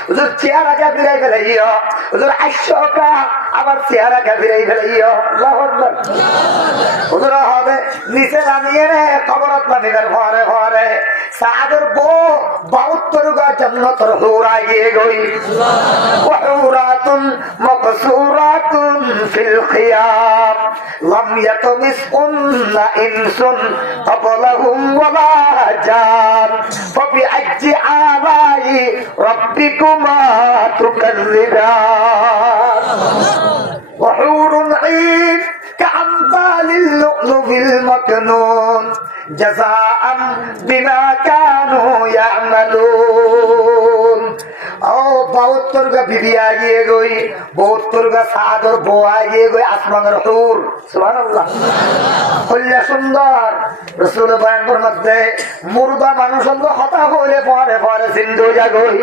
হুজুর চেয়ার আগে ফিরাই ফেলাইও হুজুর ৮০০ আবার চেয়ার আগে ফিরাই ফেলাইও হুজুর হবে নিচে নামিয়ে নে খবরত নামিবার ঘরে ঘরে সাদর বউ ৭২ গা জান্নাতের হুরা গিয়ে গই ওয়াহুরাতুন মাকসুরাতুন ফিল খিয়াম লাম ইয়াতমিসুন্না ইনসুন ক্বাবলাহুম ওয়ালা জান ফাবিআইয়ি আলাই রাব্বিকুমা তুকাযযিবান ওয়াহুরুন ঈন কাআমসালিল লু'লু'িল মাকনুন জাযাআন বিমা কানু ইয়া'মালুন ও ৭২ গা বিবি আগিয়ে গই ৭২ গা সাদর বউ আগিয়ে গই আসমানের হুর সুবহানাল্লাহ কল্যা সুন্দর রাসূল বয়ানের মধ্যে মুর্দা মানুষ হলো হতা হইলে পরে পরে সিন্ধু জাগই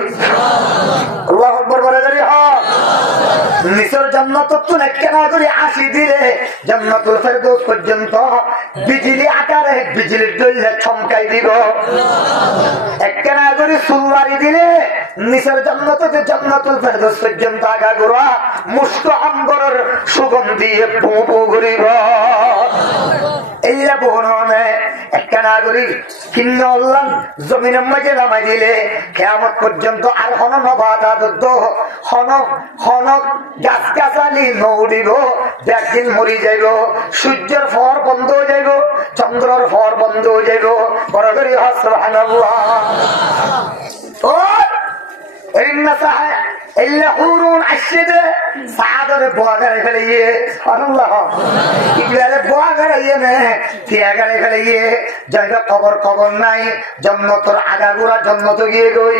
আল্লাহু আকবার বলে দেরি হ নিসর জান্নাত তো নেকনা করে ৮০ দিলে জান্নাতুল ফেরদৌস পর্যন্ত বিজলি আকারে বিজলির দইলে চমকাই দিব একনা করে সুলবাড়ি দিলে নিসর জান্নাতে জান্নাতুল ফেরদৌস পর্যন্ত আগাগোড়া মুস্ক আম্বরের সুগন্ধি বু বু করিব এইলা বহনে একনা করে কিন্নল্লান জমিনের মাঝে নামাই দিলে কিয়ামত পর্যন্ত আর হন নবাদাত হন গাছ গাছালি নৌড়িব একদিন মরি যাইব সূর্যের ফর বন্ধ হয়ে যাইব চন্দ্রের ফর বন্ধ হয়ে যাইব বড় করে সুবহানাল্লাহ ও ইন্না সাহা ইল্লা হুরুন আশিদে সাদরে বগারে ফেলিয়ে আল্লাহ ইগলারে বগারে ইনে তিয়াগারে ফেলিয়ে জায়গা খবর নাই জান্নাতের আগাগোড়া জান্নাত গিয়ে গই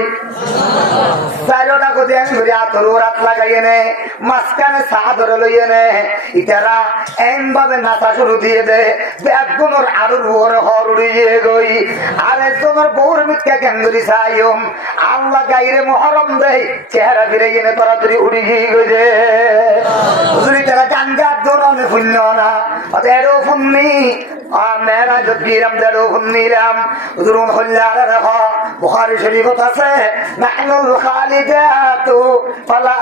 সাইরোটা কোদি আঙ্গুরি আতর রাত লাগাইয়ে নে মাসকানে সাদরে লইয়ে নে ইতারা এম ভাবে নাচা শুরু দিয়ে দে বেগুনর আরুর ওরে হর উড়িয়ে গই আর একজনের বউর মিটকা আঙ্গুরি সাইম আল্লাহ গাইরে মুহররম দে চেহারা ফিরে তাড়াতাড়ি উড়ি গিয়ে গেছে তারা গাঙ্গার দৌড়ানো ফুল না এরও ফুলনি মেয়েরা গিরাম দেড়ও ফুল নিলাম ধরুন হল্লার রেখ বুখারী শরীফত আছে নাহনুল খালিদাতু ফালা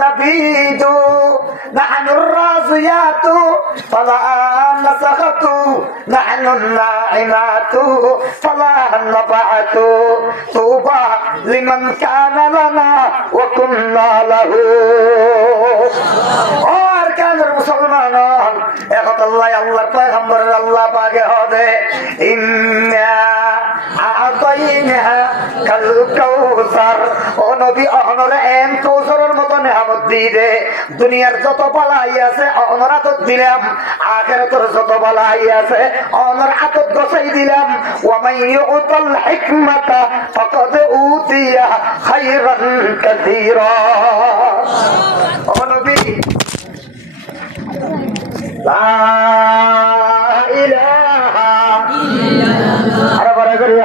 নাবিদু নাহনুর রাজিয়াতু ফালা নাসাখাতু নাহনুন নাইমাতু ফালা নাবাতু তুবা লিমান কানা লানা ওয়া কুননা লাহু আর কানের মুসলমান এখন আল্লাহর পয়গম্বরের আল্লাহ পাকে হবে ইন্না আতাইনা কাল কাউসার ও নবী অহনরে এম কাউসারের মত নিয়ামত দিয়ে দে দুনিয়ার যত বালাই আছে অহনর আতত দিলাম আখিরাতের যত বালাই আছে অহনর আতত গছাই দিলাম ওয়া মান ইউতাল হিকমাতা ফাকাদ উতিয়া খায়রান কাসীরা ও নবী লা ইলাহা ইল্লাল্লাহ আরে বড় করে